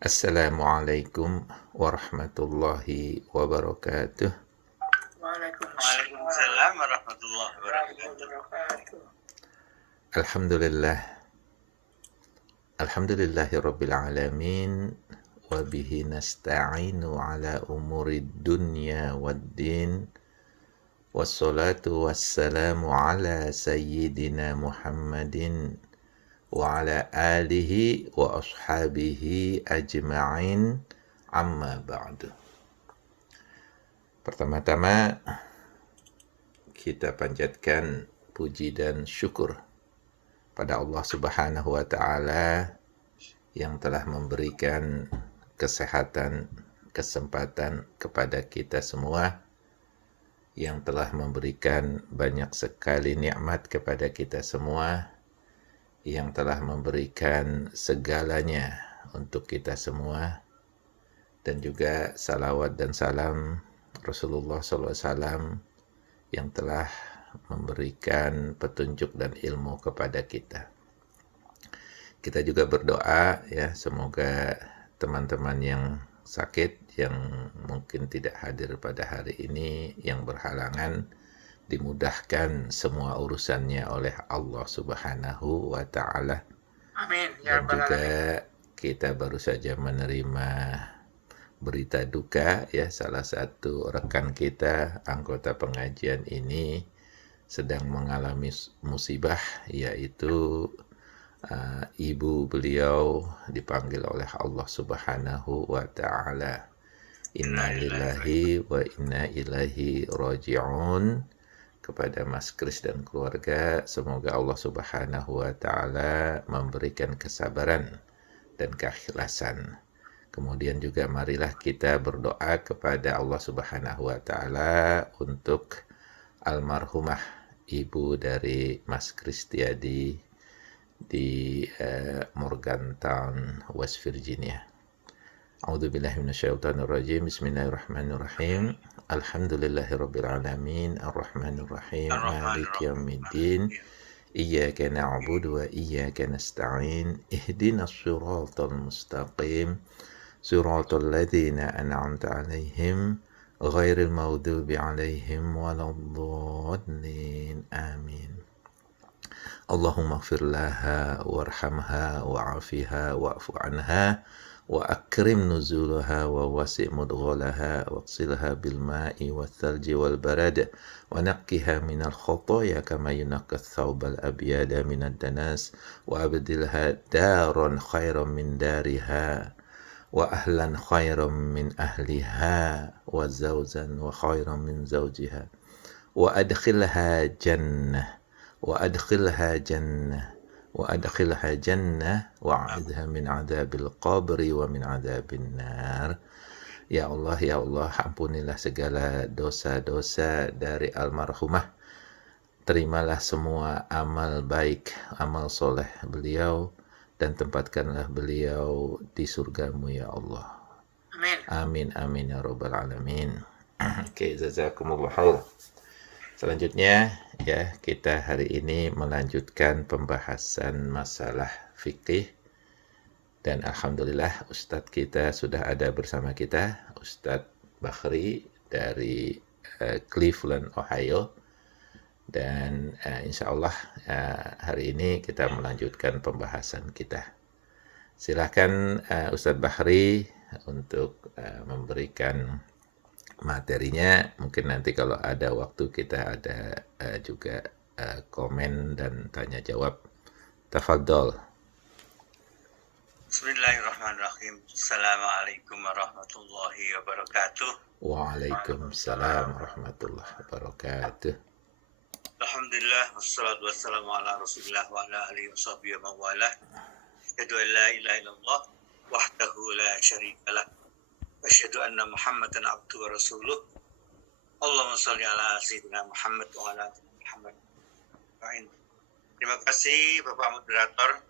Assalamualaikum warahmatullahi wabarakatuh. Waalaikumsalam warahmatullahi wabarakatuh. Alhamdulillah, alhamdulillahirabbil alamin wa bihi nasta'inu ala umurid dunya waddin. Wassalatu wassalamu ala sayyidina Muhammadin wa ala alihi wa ashabihi ajma'in, amma ba'du. Pertama-tama kita panjatkan puji dan syukur pada Allah Subhanahu wa taala yang telah memberikan kesehatan, kesempatan kepada kita semua, yang telah memberikan banyak sekali nikmat kepada kita semua, yang telah memberikan segalanya untuk kita semua, dan juga salawat dan salam Rasulullah SAW yang telah memberikan petunjuk dan ilmu kepada kita. Kita juga berdoa ya, semoga teman-teman yang sakit, yang mungkin tidak hadir pada hari ini, yang berhalangan, dimudahkan semua urusannya oleh Allah Subhanahu wa taala. Amin ya Dan rabbal juga alamin. kita baru saja menerima berita duka ya, salah satu rekan kita, anggota pengajian ini sedang mengalami musibah, yaitu ibu beliau dipanggil oleh Allah Subhanahu wa taala. Inna lillahi wa inna ilaihi raji'un. Kepada Mas Kris dan keluarga, semoga Allah Subhanahu wa taala memberikan kesabaran dan keikhlasan. Kemudian juga marilah kita berdoa kepada Allah Subhanahu wa taala untuk almarhumah ibu dari Mas Kristiadi di Morgantown, West Virginia. A'udzubillahi minasyaitonirrajim. Bismillahirrahmanirrahim. Alhamdulillahirabbil alamin, arrahmanirrahim, maliki yaumiddin. Iyyaka na'budu wa iyyaka nasta'in. Ihdinas siratal mustaqim. Siratal ladzina an'amta 'alaihim ghairil maghdubi 'alaihim waladdallin. Amin. Allahumma ighfir laha warhamha wa'afiha wa'fu anha wa akrim nuzulaha wa wasi' mudghalaha waghsilha bil ma'i wath thalji wal barad wa naqqiha minal khotoya kama yunaqqa ath-thawbal abyada minad danas wa abdilha daran khairan min dariha wa ahlan khairan min ahliha wa zawjan wa khairan min zawjiha wa adkhilha jannah wa adkhilha jannah wa adkhilha jannah wa a'idha min adzabil qabri wa min adzabin nar. Ya Allah, ya Allah, ampunilah segala dosa-dosa dari almarhumah. Terimalah semua amal baik, amal soleh beliau, dan tempatkanlah beliau di surgamu ya Allah. Amin. Amin, amin ya rabbal alamin. Oke, jazakumullah khair. Selanjutnya ya, kita hari ini melanjutkan pembahasan masalah fikih, dan alhamdulillah Ustadz kita sudah ada bersama kita, Ustadz Bakhri dari Cleveland, Ohio. Dan insya Allah hari ini kita melanjutkan pembahasan kita. Silakan Ustadz Bakhri untuk memberikan materinya. Mungkin nanti kalau ada waktu kita ada juga komen dan tanya jawab. Tafadhol. Bismillahirrahmanirrahim. Assalamualaikum warahmatullahi wabarakatuh. Waalaikumsalam warahmatullahi wabarakatuh. Alhamdulillah wassalatu wassalamu ala Rasulillah wa ala alihi washabbihi wa mawalah. Asyhadu an la ilaha illallah wahdahu la syarikalah. Asyhadu anna Muhammadan abduhu wa rasuluh. Allahumma shalli ala sayyidina Muhammad wa ala ali Muhammad. Terima kasih Bapak moderator.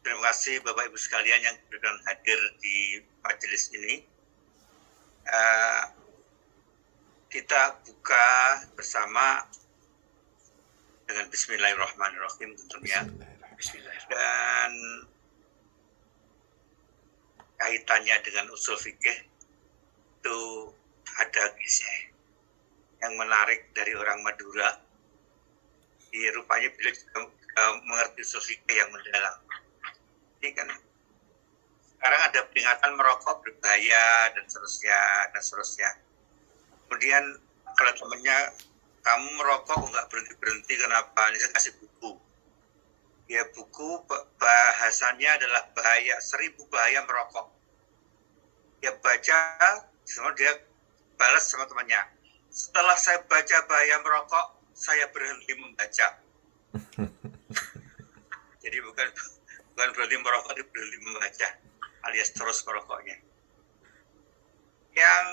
Terima kasih Bapak Ibu sekalian yang berkenan hadir di majelis ini. Kita buka bersama dengan Bismillahirrahmanirrahim tentunya. Dan kaitannya dengan usul fikih itu ada kisah yang menarik dari orang Madura. Rupanya beliau juga mengerti usul fikih yang mendalam. Ini kan sekarang ada peringatan merokok berbahaya dan seterusnya. Kemudian kalau temannya, kamu merokok nggak berhenti kenapa? Ini saya kasih buku. Ya, buku bahasannya adalah 1000 bahaya merokok. Ya baca, semua dia balas sama temannya. Setelah saya baca bahaya merokok, saya berhenti membaca. Jadi bukan berhenti merokok, tapi berhenti membaca, alias terus merokoknya. Yang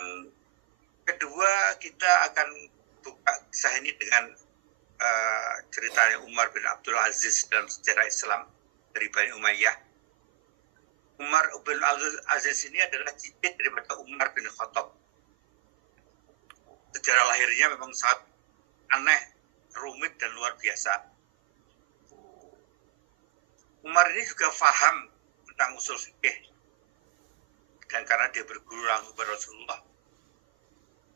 kedua, kita akan buka kisah ini dengan ceritanya Umar bin Abdul Aziz dalam sejarah Islam dari Bani Umayyah. Umar bin Abdul Aziz ini adalah cicit daripada Umar bin Khattab. Sejarah lahirnya memang sangat aneh, rumit, dan luar biasa. Umar ini juga faham tentang usul fikih, dan karena dia berguru langsung kepada Rasulullah,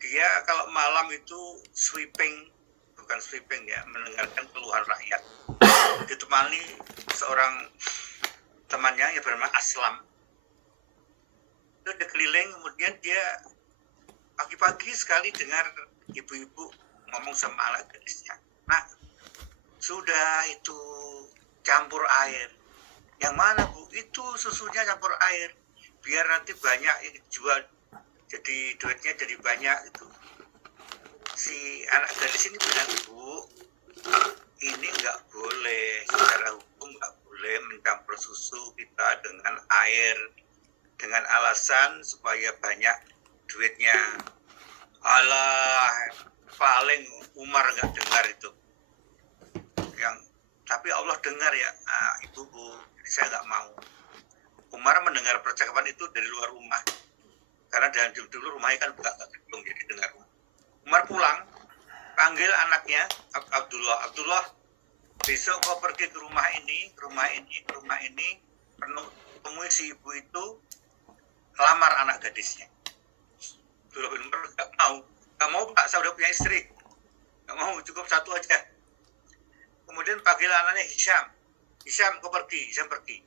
dia kalau malam itu mendengarkan keluhan rakyat. Ditemani seorang temannya yang bernama Aslam. Itu dia keliling, kemudian dia pagi-pagi sekali dengar ibu-ibu ngomong sama anak gadisnya. Nah, sudah itu campur air. Yang mana, Bu? Itu susunya campur air. Biar nanti banyak dijual, jadi duitnya jadi banyak itu. Si anak gadis ini bilang, Bu, ini nggak boleh, secara hukum nggak boleh mencampur susu kita dengan air dengan alasan supaya banyak duitnya. Alah, paling Umar nggak dengar itu. Tapi Allah dengar ya, Ibu, jadi saya nggak mau. Umar mendengar percakapan itu dari luar rumah, karena dulu rumahnya kan buka gedung, jadi dengar. Umar pulang, panggil anaknya Abdullah, besok kau pergi ke rumah ini, temui si ibu itu, lamar anak gadisnya. Abdullah bin Umar nggak mau Pak, saya udah punya istri, nggak mau, cukup satu aja. Kemudian panggil anaknya Hisham kau pergi, Hisham pergi.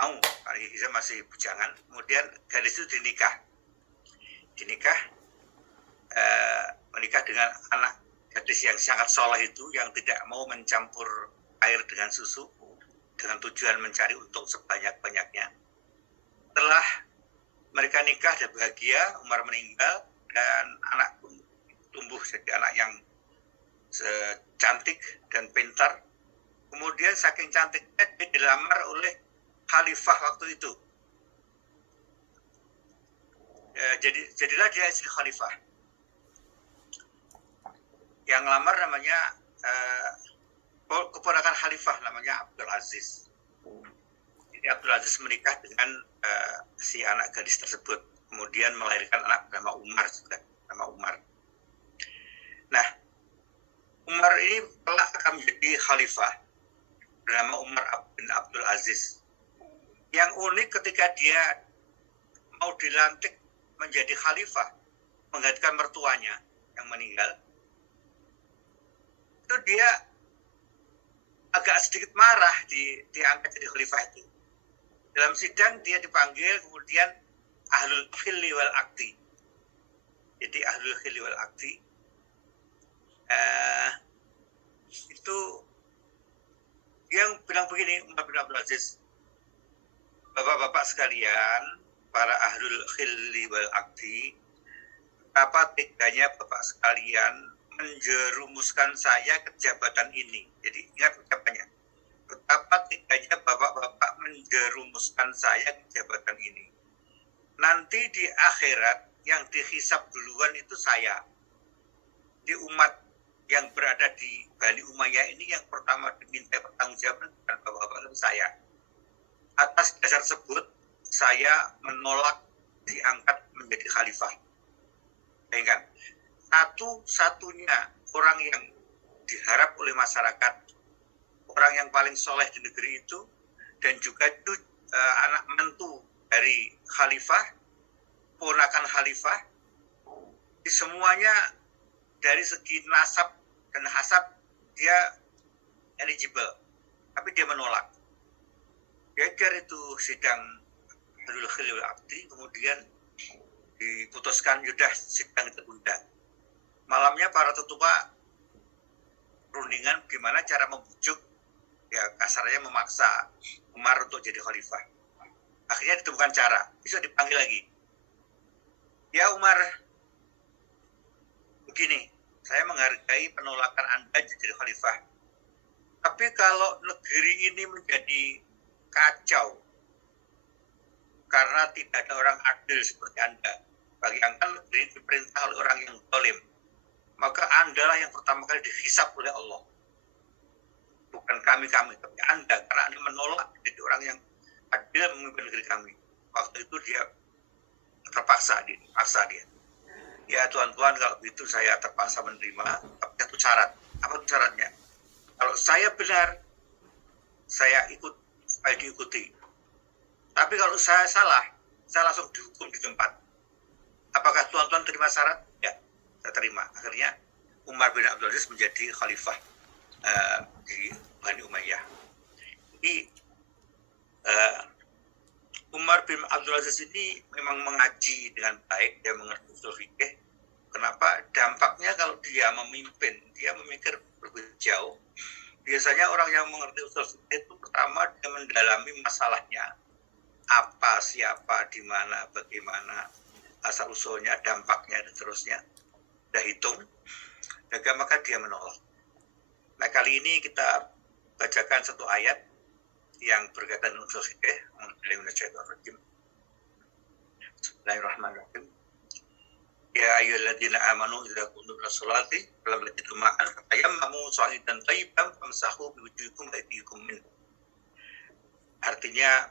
Mau, karena Hisham masih bujangan. Kemudian gadis itu menikah dengan anak gadis yang sangat soleh itu, yang tidak mau mencampur air dengan susu, dengan tujuan mencari untung sebanyak-banyaknya. Setelah mereka nikah dan bahagia, Umar meninggal, dan anak tumbuh jadi anak yang cantik dan pintar. Kemudian saking cantiknya dia dilamar oleh khalifah waktu itu. Jadilah dia istri khalifah. Yang lamar namanya keponakan khalifah, namanya Abdul Aziz. Jadi Abdul Aziz menikah dengan si anak gadis tersebut, kemudian melahirkan anak bernama Umar juga, nama Umar. Nah, Umar ini kelak akan menjadi khalifah, bernama Umar bin Abdul Aziz. Yang unik, ketika dia mau dilantik menjadi khalifah, menggantikan mertuanya yang meninggal, itu dia agak sedikit marah diangkat jadi khalifah itu. Dalam sidang dia dipanggil, kemudian ahlul khilli wal akdi. Jadi ahlul khilli wal akdi itu yang bilang begini, Umar bin Abdul Aziz, bapak-bapak sekalian, para ahlul khilli wal akdi, betapa teganya bapak sekalian menjerumuskan saya ke jabatan ini. Jadi ingat ucapannya, betapa teganya bapak-bapak menjerumuskan saya ke jabatan ini. Nanti di akhirat yang dihisab duluan itu saya. Di umat yang berada di Bani Umayyah ini yang pertama diminta pertanggungjawaban bukan bapak-bapak, dan saya. Atas dasar tersebut, saya menolak diangkat menjadi khalifah. Bayangkan, satu-satunya orang yang diharap oleh masyarakat, orang yang paling soleh di negeri itu, dan juga itu anak mentu dari khalifah, ponakan khalifah, semuanya dari segi nasab dan hasab dia eligible, tapi dia menolak. Geger itu sidang Halul Khilul Abdi, kemudian diputuskan sudah sidang tertunda. Malamnya para tetua perundingan bagaimana cara membujuk, ya kasarnya memaksa Umar untuk jadi khalifah. Akhirnya ditemukan cara, bisa dipanggil lagi. Ya Umar, begini, saya menghargai penolakan Anda jadi khalifah. Tapi kalau negeri ini menjadi kacau karena tidak ada orang adil seperti Anda, bayangkan negeri diperintah oleh orang yang zalim, maka Anda lah yang pertama kali dihisab oleh Allah. Bukan kami, tapi Anda, karena Anda menolak jadi orang yang adil memimpin negeri kami. Waktu itu dia terpaksa dia. Ya tuan-tuan, kalau begitu saya terpaksa menerima, tapi satu syarat. Apa itu syaratnya? Kalau saya benar, saya ikut, supaya diikuti. Tapi kalau saya salah, saya langsung dihukum di tempat. Apakah tuan-tuan terima syarat? Ya, saya terima. Akhirnya Umar bin Abdul Aziz menjadi khalifah di Bani Umayyah. Jadi Umar bin Abdul Aziz ini memang mengaji dengan baik, dia mengerti usul fikih. Kenapa? Dampaknya kalau dia memimpin, dia memikir lebih jauh. Biasanya orang yang mengerti usul fikih itu pertama dia mendalami masalahnya, apa, siapa, di mana, bagaimana, asal usulnya, dampaknya, dan seterusnya. Sudah hitung, maka dia menolak. Nah kali ini kita bacakan satu ayat yang berkaitan dengan usul fikih. Bismillahirrahmanirrahim. Ya ayyuhalladzina amanu idza kuntum ila sholati falam tajidu ma'an fatayammamu sa'idan thayyiban famsahu biwujuhikum wa aydikum minhu. Artinya,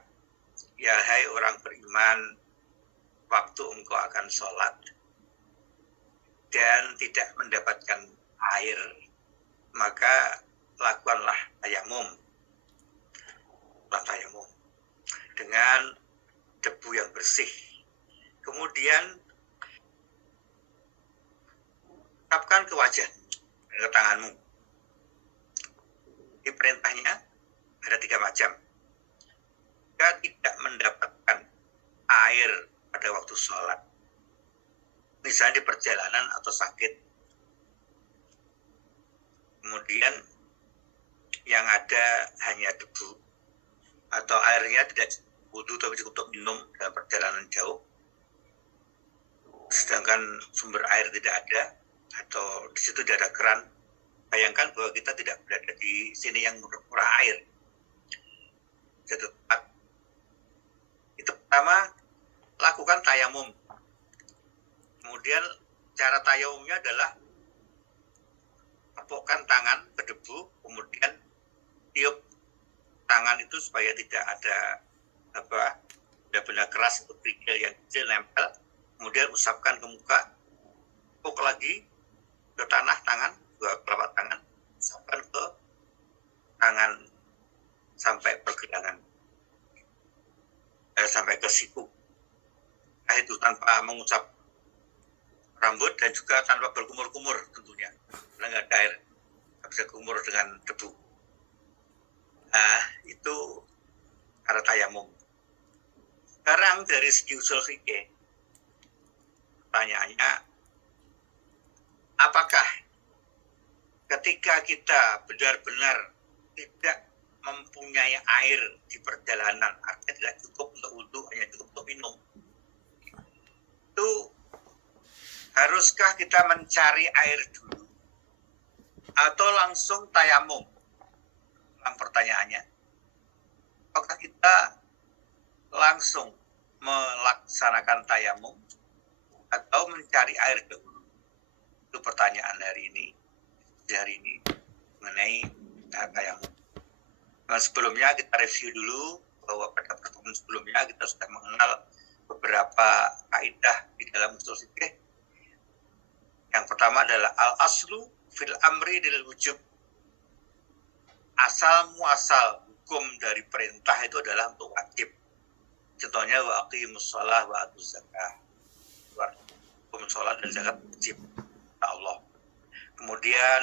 ya hai orang beriman, waktu engkau akan sholat dan tidak mendapatkan air, maka lakukanlah tayamum dengan debu yang bersih. Kemudian tapkan ke wajah dan ke tanganmu. Di perintahnya ada 3 macam. Jika tidak mendapatkan air pada waktu sholat, misalnya di perjalanan atau sakit, kemudian yang ada hanya debu atau airnya tidak wudhu tapi cukup untuk minum dalam perjalanan jauh, sedangkan sumber air tidak ada atau di situ tidak ada keran, bayangkan bahwa kita tidak berada di sini yang murah air. Itu pertama, lakukan tayamum. Kemudian cara tayamumnya adalah tepukkan tangan ke debu, kemudian tiup tangan itu supaya tidak ada benda keras atau kerikil yang kecil nempel, kemudian usapkan ke muka, tepuk lagi ke tanah tangan, 2 telapak tangan, usapkan ke tangan sampai pergelangan, sampai ke siku. Nah itu tanpa mengusap rambut dan juga tanpa berkumur-kumur tentunya, karena nggak ada air, nggak bisa kumur dengan debu. Nah itu cara tayamum. Sekarang dari segi usul fikih, pertanyaannya, apakah ketika kita benar-benar tidak mempunyai air di perjalanan, artinya tidak cukup untuk wudhu, hanya cukup untuk minum, itu haruskah kita mencari air dulu atau langsung tayamum? Pertanyaannya, apakah kita langsung melaksanakan tayamum atau mencari air dulu? Itu pertanyaan hari ini mengenai tayamum. Nah, sebelumnya kita review dulu bahwa pada pertemuan sebelumnya kita sudah mengenal beberapa kaidah di dalam usul fikih. Yang pertama adalah al-aslu fil amri lil wujub. Asal muasal hukum dari perintah itu adalah untuk wajib. Contohnya wa aqimus shalah wa atuz zakah. Hukum sholat dan zakat wajib Allah. Kemudian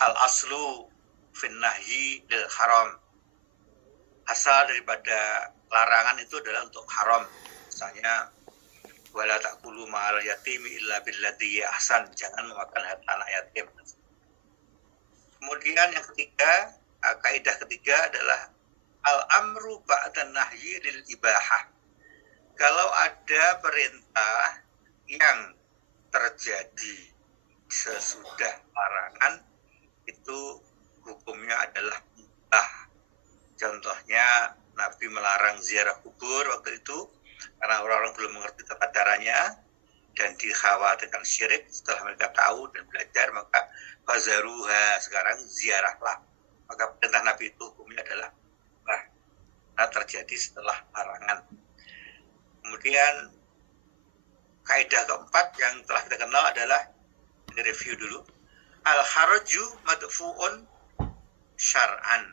al aslu fin nahyi lil haram. Asal daripada larangan itu adalah untuk haram. Misalnya wala ta'kulu ma'al yatimi illa billati ahsan, jangan memakan harta anak yatim. Kemudian yang ketiga, kaidah ketiga adalah al-amru ba'da nahyi lil ibahah. Kalau ada perintah yang terjadi sesudah larangan, itu hukumnya adalah mubah. Contohnya Nabi melarang ziarah kubur waktu itu karena orang-orang belum mengerti tata caranya dan dikhawatirkan syirik. Setelah mereka tahu dan belajar, maka fazaruha, sekarang ziarahlah. Maka perintah Nabi itu hukumnya adalah mubah karena terjadi setelah larangan. Kemudian kaidah keempat yang telah kita kenal adalah, ini review dulu, al-haraju madfu'un syar'an.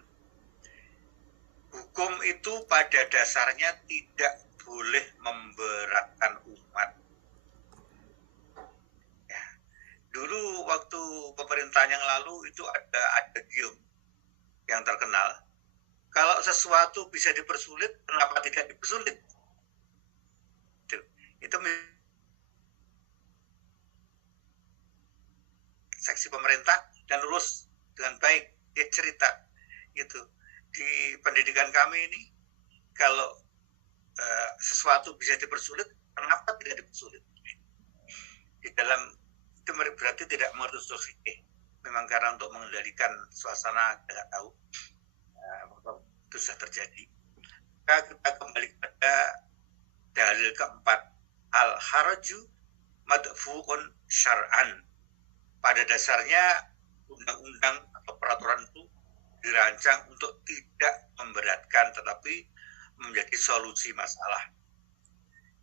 Hukum itu pada dasarnya tidak boleh memberatkan umat. Ya. Dulu waktu pemerintahan yang lalu itu ada adigium yang terkenal. Kalau sesuatu bisa dipersulit, kenapa tidak dipersulit? Itu seksi pemerintah dan lulus dengan baik. Dia cerita gitu. Di pendidikan kami ini, kalau sesuatu bisa dipersulit, kenapa tidak dipersulit? Di dalam itu berarti tidak mengerti usul fikih. Memang karena untuk mengendalikan suasana tidak tahu itu sudah terjadi. Kita kembali pada dalil keempat, al-haraju madfu'un syar'an. Pada dasarnya undang-undang atau peraturan itu dirancang untuk tidak memberatkan, tetapi menjadi solusi masalah.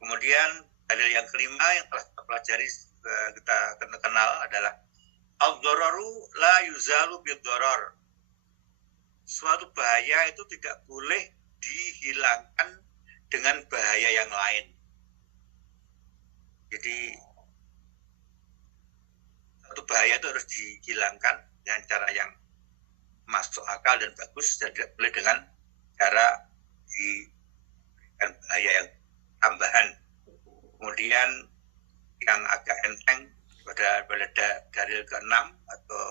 Kemudian dalil yang kelima yang telah kita pelajari, kita kenal adalah al-dhararu la yuzalu bid-dharar. Suatu bahaya itu tidak boleh dihilangkan dengan bahaya yang lain. Jadi suatu bahaya itu harus dihilangkan dengan cara yang masuk akal dan bagus, dan tidak boleh dengan cara diberikan bahaya yang tambahan. Kemudian yang agak enteng pada dalil ke-6 atau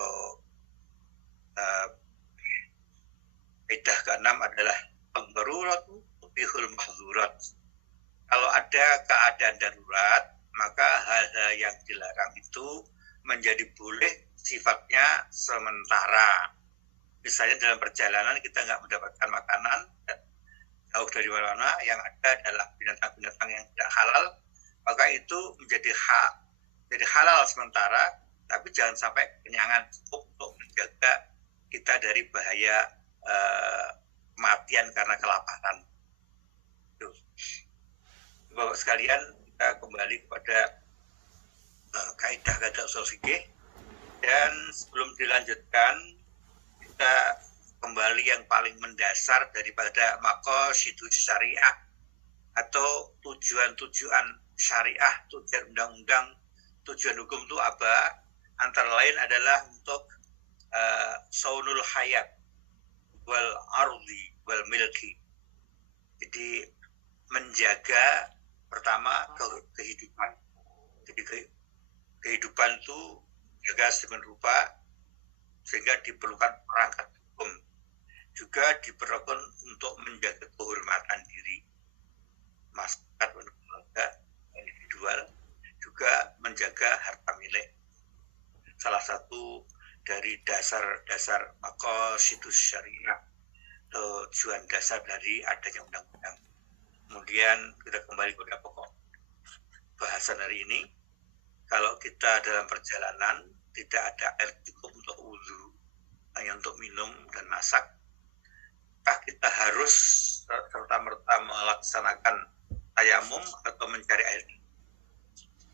kaidah ke-6 adalah ad-daruratu tubihul mahzurat. Kalau ada keadaan darurat, maka hal-hal yang dilarang itu menjadi boleh, sifatnya sementara. Misalnya dalam perjalanan kita nggak mendapatkan makanan, jauh dari mana-mana, yang ada adalah binatang-binatang yang tidak halal, maka itu menjadi halal sementara, tapi jangan sampai kenyangan, cukup untuk menjaga kita dari bahaya kematian karena kelaparan. Bapak sekalian, kita kembali kepada kaidah-kaidah usul fikih, dan sebelum dilanjutkan, kita kembali yang paling mendasar daripada maqasidus syariah atau tujuan-tujuan syariah, tujuan undang-undang, tujuan hukum itu apa? Antara lain adalah untuk saunul hayat wal ardi wal milki. Jadi menjaga pertama kehidupan. Jadi kehidupan itu jaga sedemikian rupa sehingga diperlukan perangkat hukum. Juga diperlukan untuk menjaga kehormatan diri masyarakat, keluarga, individual, juga menjaga harta milik. Salah satu dari dasar-dasar maqasidus syariah, tujuan dasar dari adanya undang-undang. Kemudian kita kembali pada pokok bahasan hari ini. Kalau kita dalam perjalanan tidak ada air cukup untuk wudhu, hanya untuk minum dan masak, maka kita harus serta-merta melaksanakan tayamum atau mencari air.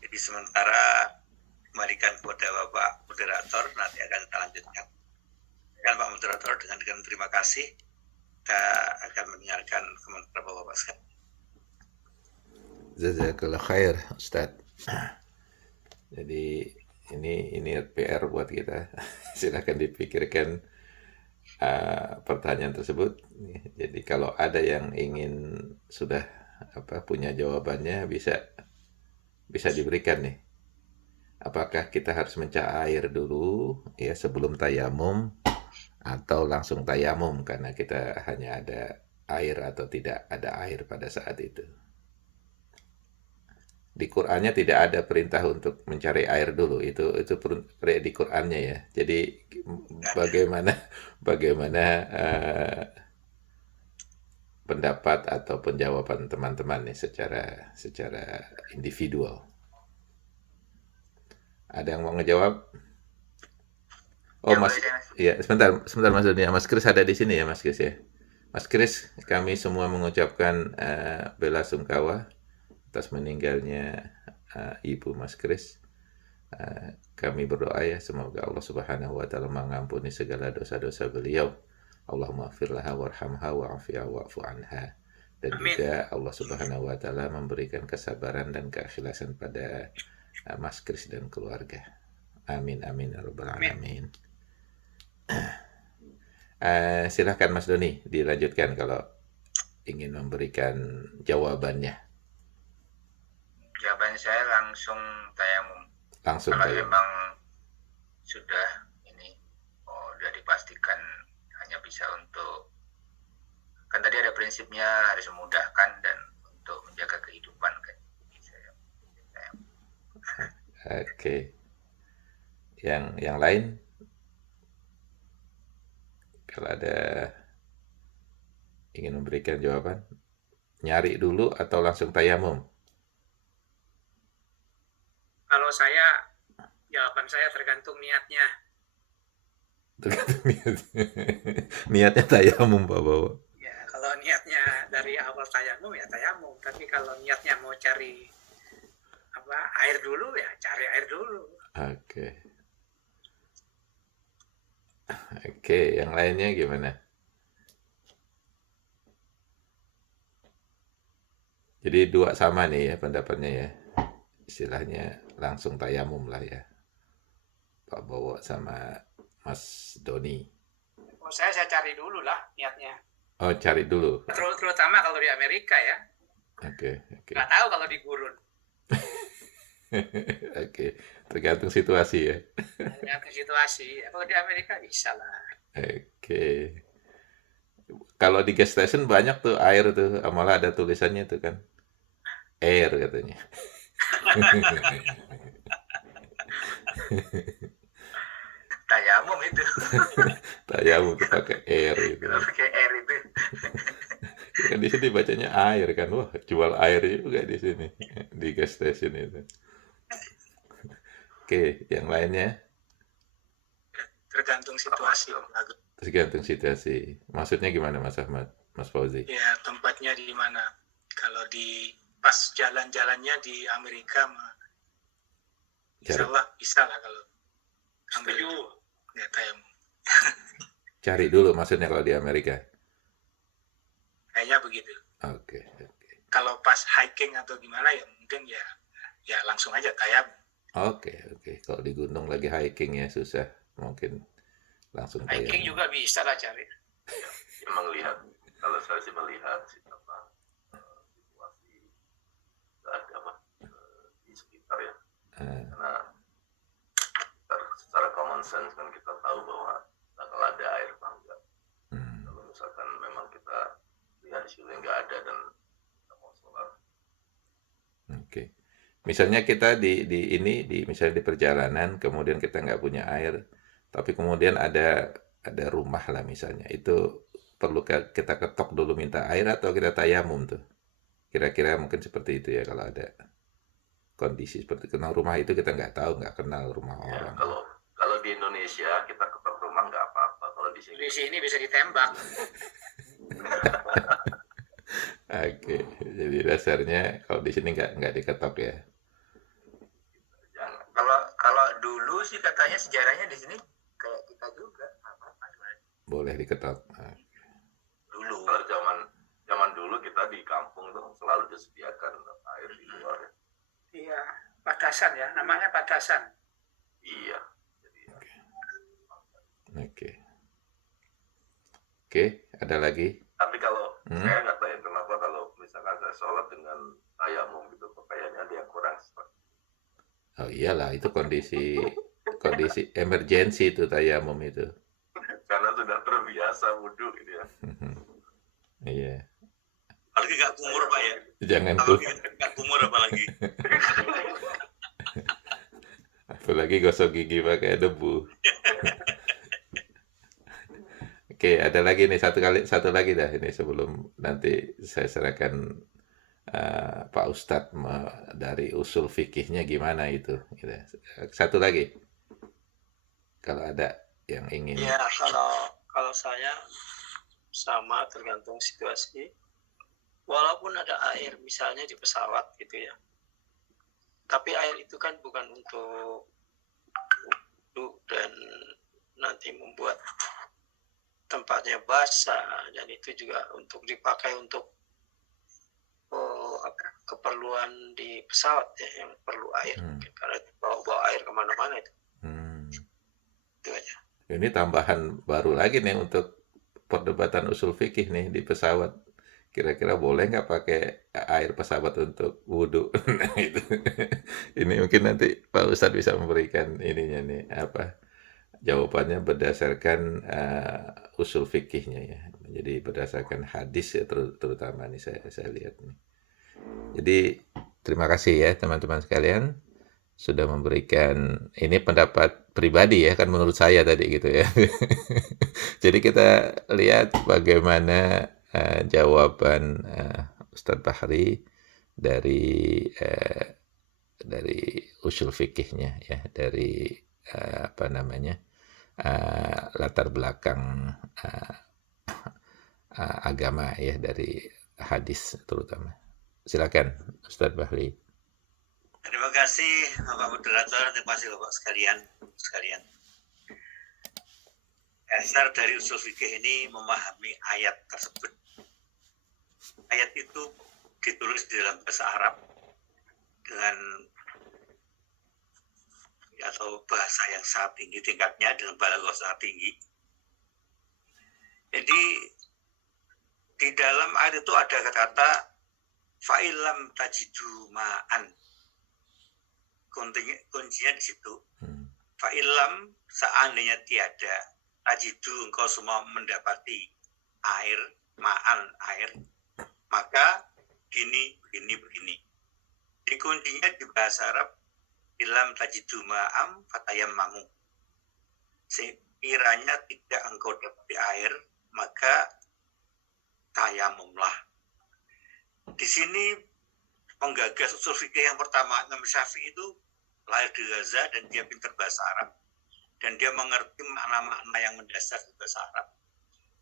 Jadi sementara kembalikan kepada Bapak Moderator, nanti akan kita lanjutkan. Dan Pak Moderator, dengan terima kasih, kita akan mendengarkan komentar Bapak sekalian. Jazakallah khair, Ustaz. Jadi ini PR buat kita. Silahkan dipikirkan pertanyaan tersebut. Jadi kalau ada yang ingin sudah punya jawabannya bisa diberikan nih. Apakah kita harus mencair dulu ya sebelum tayamum atau langsung tayamum karena kita hanya ada air atau tidak ada air pada saat itu. Di Qur'annya tidak ada perintah untuk mencari air dulu. Itu di Qur'annya ya. Jadi bagaimana pendapat atau penjawaban teman-teman nih secara individual. Ada yang mau ngejawab? Oh, Mas, ya sebentar Mas Doni. Mas Kris ada di sini ya, Mas Kris ya. Mas Kris, kami semua mengucapkan bela sungkawa atas meninggalnya Ibu Mas Kris. Kami berdoa ya semoga Allah Subhanahu wa taala mengampuni segala dosa-dosa beliau. Allahumma ighfir laha warhamha wa'afiha wa'fu anha. Dan Amin. juga Allah Subhanahu wa taala memberikan kesabaran dan keikhlasan pada Mas Kris dan keluarga. Amin amin ya rabbal alamin. Silahkan Mas Doni dilanjutkan kalau ingin memberikan jawabannya. Jawaban saya langsung tayamum. Langsung kalau tayamum. memang sudah dipastikan hanya bisa untuk, kan tadi ada prinsipnya harus memudahkan dan untuk menjaga kehidupan kan. Oke. Yang lain? Kalau ada ingin memberikan jawaban, nyari dulu atau langsung tayamum? Kalau saya, jawaban saya tergantung niatnya. Tergantung niatnya. Niatnya tayamum, Pak Bawa. Ya, kalau niatnya dari awal tayamum ya tayamum, tapi kalau niatnya mau cari air dulu ya cari air dulu. Oke, yang lainnya gimana? Jadi dua sama nih ya pendapatnya ya. Istilahnya langsung tayamum lah ya. Pak Bowo sama Mas Doni. Kalau saya cari dulu lah niatnya. Oh, cari dulu. Terutama kalau di Amerika ya. Oke. Nggak tahu kalau di gurun. Oke, tergantung situasi ya. Tergantung situasi. Kalau di Amerika bisa lah. Oke. Kalau di gas station banyak tuh air tuh, malah ada tulisannya tuh kan. Air katanya. Tayamum itu. Tayamum tuh pakai air gitu. Pakai air itu. Kan di sini bacanya air kan. Wah, jual air juga di sini di gas station itu. Oke, yang lainnya? Tergantung situasi. Tergantung situasi. Maksudnya gimana Mas Ahmad? Mas Fauzi? Ya, tempatnya di mana. Kalau di pas jalan-jalannya di Amerika insya Allah bisa lah kalau ambil itu. Ya, tayamum. Cari dulu maksudnya kalau di Amerika? Kayaknya begitu. Oke. Kalau pas hiking atau gimana ya mungkin ya langsung aja tayamum. Oke. Kalau di gunung lagi hiking ya susah, mungkin langsung tayamum. Hiking juga bisa lah cari. Emang lihat, kalau saya sih melihat situasi di sekitar ya. Karena secara common sense kan kita tahu bahwa kalau ada air apa enggak. Kalau misalkan memang kita lihat di sini nggak ada dan kita mau sholat. Oke. Misalnya kita misalnya di perjalanan, kemudian kita nggak punya air, tapi kemudian ada rumah lah misalnya, itu perlu kita ketok dulu minta air atau kita tayamum tuh? Kira-kira mungkin seperti itu ya kalau ada kondisi seperti kenal rumah itu kita nggak tahu, nggak kenal rumah orang. Kalau di Indonesia kita ketok rumah nggak apa-apa, kalau di sini bisa ditembak. Oke, jadi dasarnya kalau di sini nggak diketok ya. Kalau dulu sih katanya sejarahnya di sini kayak kita juga apa-apa. Boleh diketok. Dulu kalau zaman dulu kita di kampung tuh selalu disediakan air di Iya, padasan ya, namanya padasan. Iya. Oke, ada lagi? Tapi kalau saya nggak tahu ya kenapa kalau misalkan saya sholat dengan tayamum gitu, kayaknya ada yang kurang. Oh iyalah, itu kondisi emergensi itu tayamum itu. Karena sudah terbiasa wudhu gitu ya. Iya. Apalagi nggak kumur Pak ya. Jangan nggak kumur apalagi. Apalagi gosok gigi pakai debu. Oke, ada lagi nih satu lagi dah ini sebelum nanti saya serahkan Pak Ustadz dari usul fikihnya gimana itu. Gitu. Satu lagi, kalau ada yang ingin. Ya, kalau saya sama tergantung situasi. Walaupun ada air misalnya di pesawat gitu ya. Tapi air itu kan bukan untuk wudhu dan nanti membuat tempatnya basah, dan itu juga untuk dipakai untuk keperluan di pesawat ya, yang perlu air. Karena bawa air kemana-mana itu. Itu aja. Ini tambahan baru lagi nih untuk perdebatan usul fikih nih di pesawat. Kira-kira boleh nggak pakai air pesawat untuk wudhu? Nah, itu. Ini mungkin nanti Pak Ustadz bisa memberikan ininya nih jawabannya berdasarkan usul fikihnya ya. Jadi berdasarkan hadis ya terutama nih saya lihat nih. Jadi terima kasih ya teman-teman sekalian sudah memberikan ini pendapat pribadi ya kan menurut saya tadi gitu ya. Jadi kita lihat bagaimana jawaban Ustadz Bahri dari usul fikihnya ya, dari latar belakang agama ya, dari hadis terutama. Silakan Ustadz Bahri. Terima kasih Bapak Moderator, terima kasih Bapak sekalian. Dasar dari usul fikih ini memahami ayat tersebut. Ayat itu ditulis di dalam bahasa Arab dengan atau bahasa yang sangat tinggi tingkatnya, dalam balaghah sangat tinggi. Jadi di dalam ayat itu ada kata fa'ilam tajidu ma'an. Kuncinya di situ. Fa'ilam, seandainya tiada, tajidu, engkau semua mendapati air, ma'an, air, maka begini. Di kuncinya di bahasa Arab, ilam tajidu ma'am fatayammamu. Sekiranya tidak engkau dapati air, maka tayamumlah. Di sini penggagas usul fikih yang pertama, Imam Syafi'i itu lahir di Gaza dan dia pintar bahasa Arab. Dan dia mengerti makna-makna yang mendasar di bahasa Arab.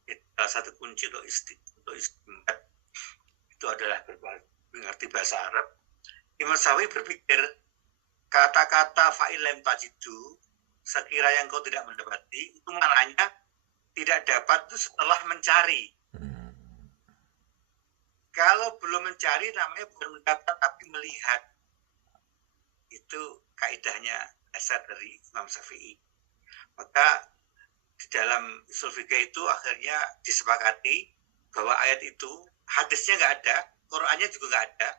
Itu salah satu kunci untuk istimbat. Itu adalah mengerti bahasa Arab. Imam Syafi'i berpikir, kata-kata fa'ilam tajidu, sekiranya engkau tidak mendapati, itu maknanya tidak dapat itu setelah mencari. Kalau belum mencari namanya bukan mendapat tapi melihat. Itu kaidahnya dasar dari Imam Syafi'i. Maka di dalam usul fikih itu akhirnya disepakati bahwa ayat itu hadisnya nggak ada, Qur'annya juga nggak ada,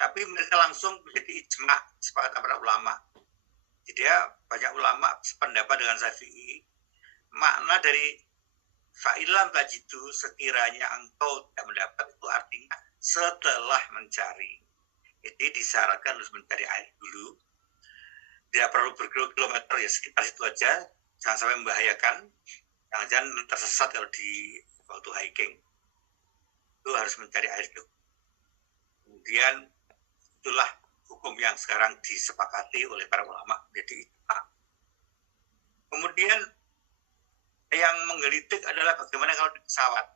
tapi mereka langsung menjadi ijma, sepakatan para ulama. Jadi ya banyak ulama sependapat dengan Syafi'i. Makna dari fa'ilam tajidu, sekiranya engkau tidak mendapat, itu artinya setelah mencari. Jadi disyaratkan harus mencari air dulu. Tidak perlu berkilo-kilometer, ya sekitar situ aja. Jangan sampai membahayakan. Jangan tersesat kalau di waktu hiking. Itu harus mencari air dulu. Kemudian itulah hukum yang sekarang disepakati oleh para ulama menjadi ijma. Kemudian yang menggelitik adalah bagaimana kalau di pesawat.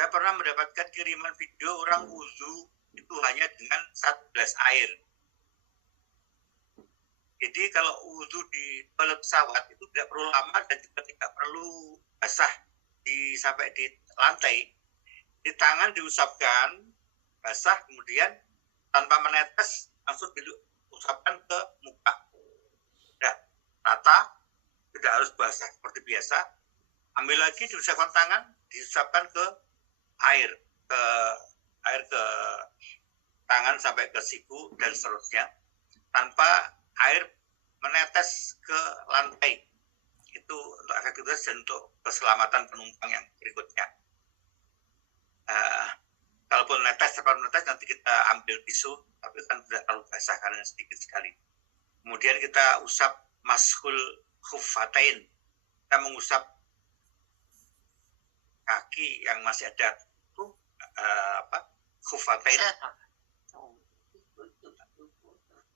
Saya pernah mendapatkan kiriman video orang wudu itu hanya dengan 1 gelas air. Jadi kalau wudu di pesawat itu tidak perlu lama dan juga tidak perlu basah sampai di lantai. Di tangan diusapkan, basah, kemudian tanpa menetes, langsung diusapkan ke muka. Udah rata, tidak harus basah seperti biasa. Ambil lagi, diusapkan tangan, diusapkan ke air ke tangan sampai ke siku dan seterusnya, tanpa air menetes ke lantai. Itu untuk efektivitas dan untuk keselamatan penumpang yang berikutnya. Kalaupun netes nanti kita ambil tisu, tapi kan tidak terlalu basah karena sedikit sekali. Kemudian kita usap mashul khuffatain. Kita mengusap kaki yang masih ada khuffatain.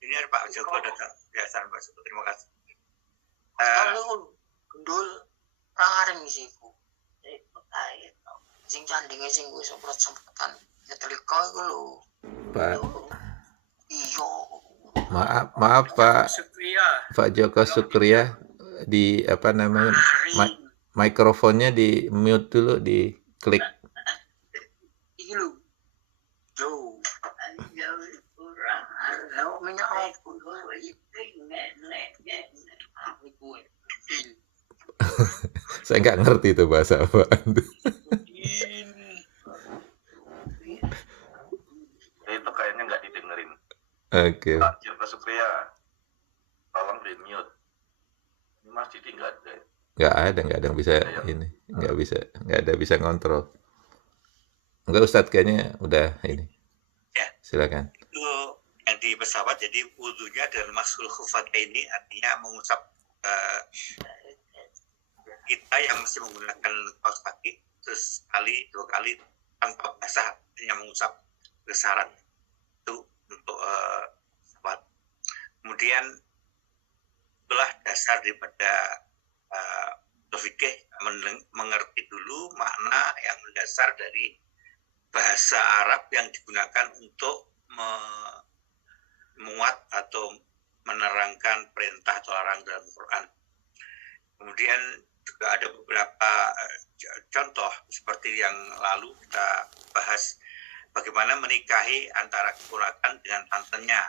Ini ada Pak Joko datang. Ya, salam Pak Joko. Terima kasih. Gendul rangaring isiku. Sing candinge sing gue semprot-semprotan ya telika iku lho. Pak. Iya. Maaf Pak. Sukriya. Pak Joko Sukriya di apa namanya? Mikrofonnya di mute dulu, di klik. Iki lho. Jo. Lalu minyak apa? Saya nggak ngerti itu bahasa apa. Itu kayaknya nggak didengerin. Oke. Pak Joko Sukriya, tolong di mute. Ini Mas Didi nggak ada. Nggak ada yang bisa ini, nggak ada bisa ngontrol. Enggak Ustadz, kayaknya udah ini. Ya. Silakan. Itu yang di pesawat, jadi wudunya dan mashul khuffatain ini artinya mengusap kita yang masih menggunakan kaos kaki terus sekali 2 kali tanpa basah, hanya mengusap besaran itu untuk pesawat. Kemudian itulah dasar daripada fikih, mengerti dulu makna yang mendasar dari bahasa Arab yang digunakan untuk memuat atau menerangkan perintah atau larangan dalam Quran. Kemudian juga ada beberapa contoh seperti yang lalu kita bahas, bagaimana menikahi antara keponakan dengan tantenya.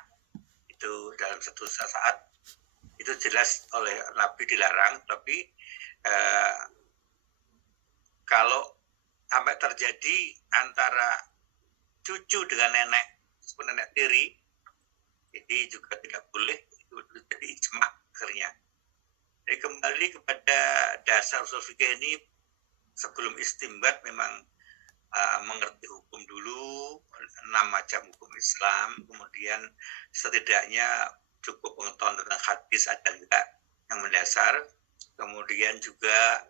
Itu dalam satu saat itu jelas oleh Nabi dilarang, tapi kalau sampai terjadi antara cucu dengan nenek, meskipun nenek tiri, jadi juga tidak boleh, itu jadi ijma akhirnya. Jadi kembali kepada dasar usul fikih ini, sebelum istimbat memang mengerti hukum dulu, 6 macam hukum Islam, kemudian setidaknya cukup pengetahuan tentang hadis ada enggak yang mendasar, kemudian juga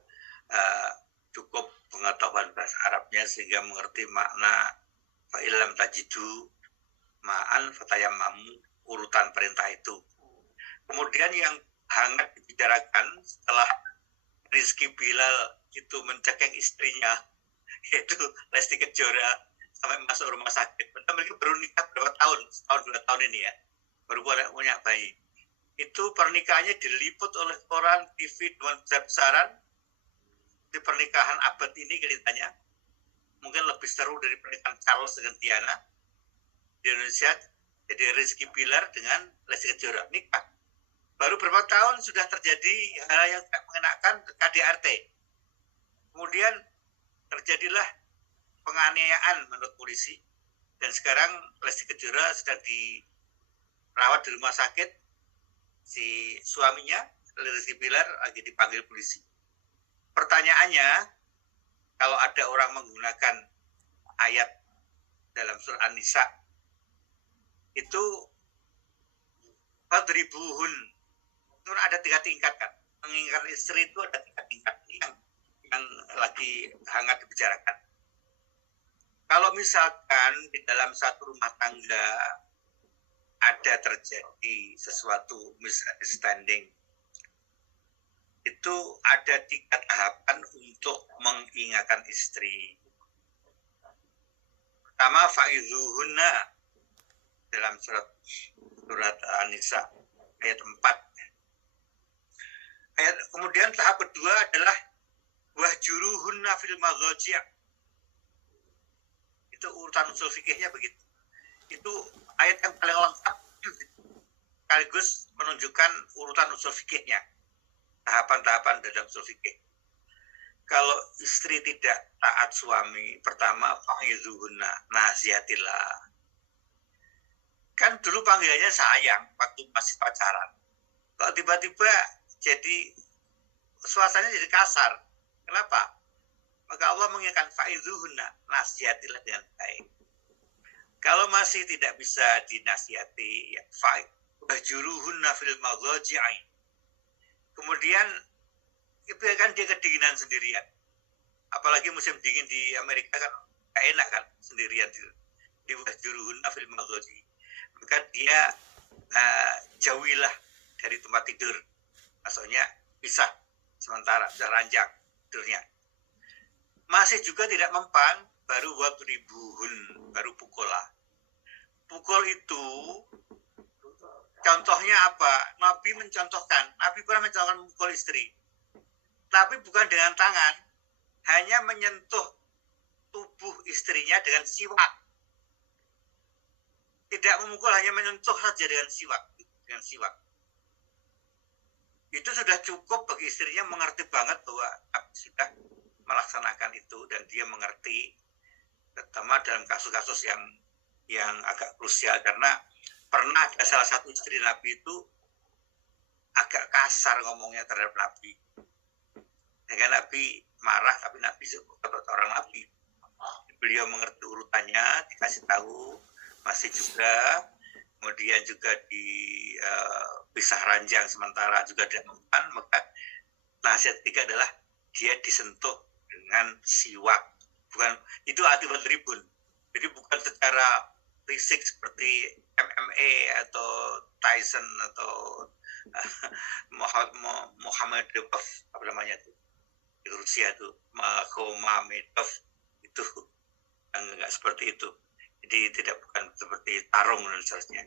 cukup pengetahuan bahasa Arabnya sehingga mengerti makna fa'ilam tajidu ma'an fatayammamu, urutan perintah itu. Kemudian yang hangat dibicarakan setelah Rizky Bilal itu mencekik istrinya, yaitu Lesti Kejora, sampai masuk rumah sakit. Mereka baru nikah berapa tahun, setahun 2 tahun ini ya, baru punya bayi. Itu pernikahannya diliput oleh koran, TV dengan besar-besaran. Di pernikahan abad ini kelihatannya mungkin lebih seru dari pernikahan Charles dengan Diana di Indonesia. Jadi Rizky Bilal dengan Lesti Kejora nikah. Baru beberapa tahun sudah terjadi hal yang tidak mengenakan KDRT. Kemudian terjadilah penganiayaan menurut polisi. Dan sekarang Lesti Kejora sedang dirawat di rumah sakit. Si suaminya, Rizky Bilal, lagi dipanggil polisi. Pertanyaannya, kalau ada orang menggunakan ayat dalam surah An-Nisa, itu fadribuhun, itu ada 3 tingkat kan. Menginginkan istri itu ada 3 tingkat. Ini yang lagi hangat dibicarakan. Kalau misalkan di dalam satu rumah tangga ada terjadi sesuatu misunderstanding, itu ada 3 tahapan untuk mengingatkan istri. Pertama, fa'idhuhunna dalam surat An-Nisa ayat 4. Kemudian tahap kedua adalah wahjuruhunna fil madhaji'. Itu urutan usul fikihnya begitu. Itu ayat yang paling lengkap sekaligus menunjukkan urutan usul fikihnya, tahapan-tahapan dalam usul fikih. Kalau istri tidak taat suami, pertama fa'idhuhunna, nasihatillah. Kan dulu panggilannya sayang waktu masih pacaran. Kalau tiba-tiba jadi suasananya jadi kasar. Kenapa? Maka Allah mengingatkan fa'idhuhunna, nasihatillah dengan baik. Kalau masih tidak bisa dinasihati, ya wahjuruhunna fil madhaji'i. Kemudian biarkan dia kedinginan sendirian. Apalagi musim dingin di Amerika kan gak enak kan sendirian di wahjuruhunna fil madhaji'i. Maka dia jauhilah dari tempat tidur. Maksudnya pisah sementara, bisa ranjang tidurnya. Masih juga tidak mempan, baru wadribuhun, baru pukullah. Pukul itu contohnya apa? Nabi mencontohkan, Nabi pernah mencontohkan memukul istri, tapi bukan dengan tangan, hanya menyentuh tubuh istrinya dengan siwak. Tidak memukul, hanya menyentuh saja dengan siwak. Itu sudah cukup bagi istrinya mengerti banget bahwa Nabi sudah melaksanakan itu, dan dia mengerti, terutama dalam kasus-kasus yang agak krusial, karena pernah ada salah satu istri Nabi itu agak kasar ngomongnya terhadap Nabi. Dengan Nabi marah, tapi Nabi sebagai orang Nabi, beliau mengerti urutannya, dikasih tahu, masih juga, kemudian juga pisah ranjang sementara juga tidak mempan. Maka nasihat ketiga adalah dia disentuh dengan siwak. Bukan itu akibat ribun. Jadi bukan secara fisik seperti MMA atau Tyson atau Muhammadov, apa namanya itu di Rusia itu, Makhomamedov, itu enggak seperti itu. Jadi bukan seperti tarung dan seterusnya.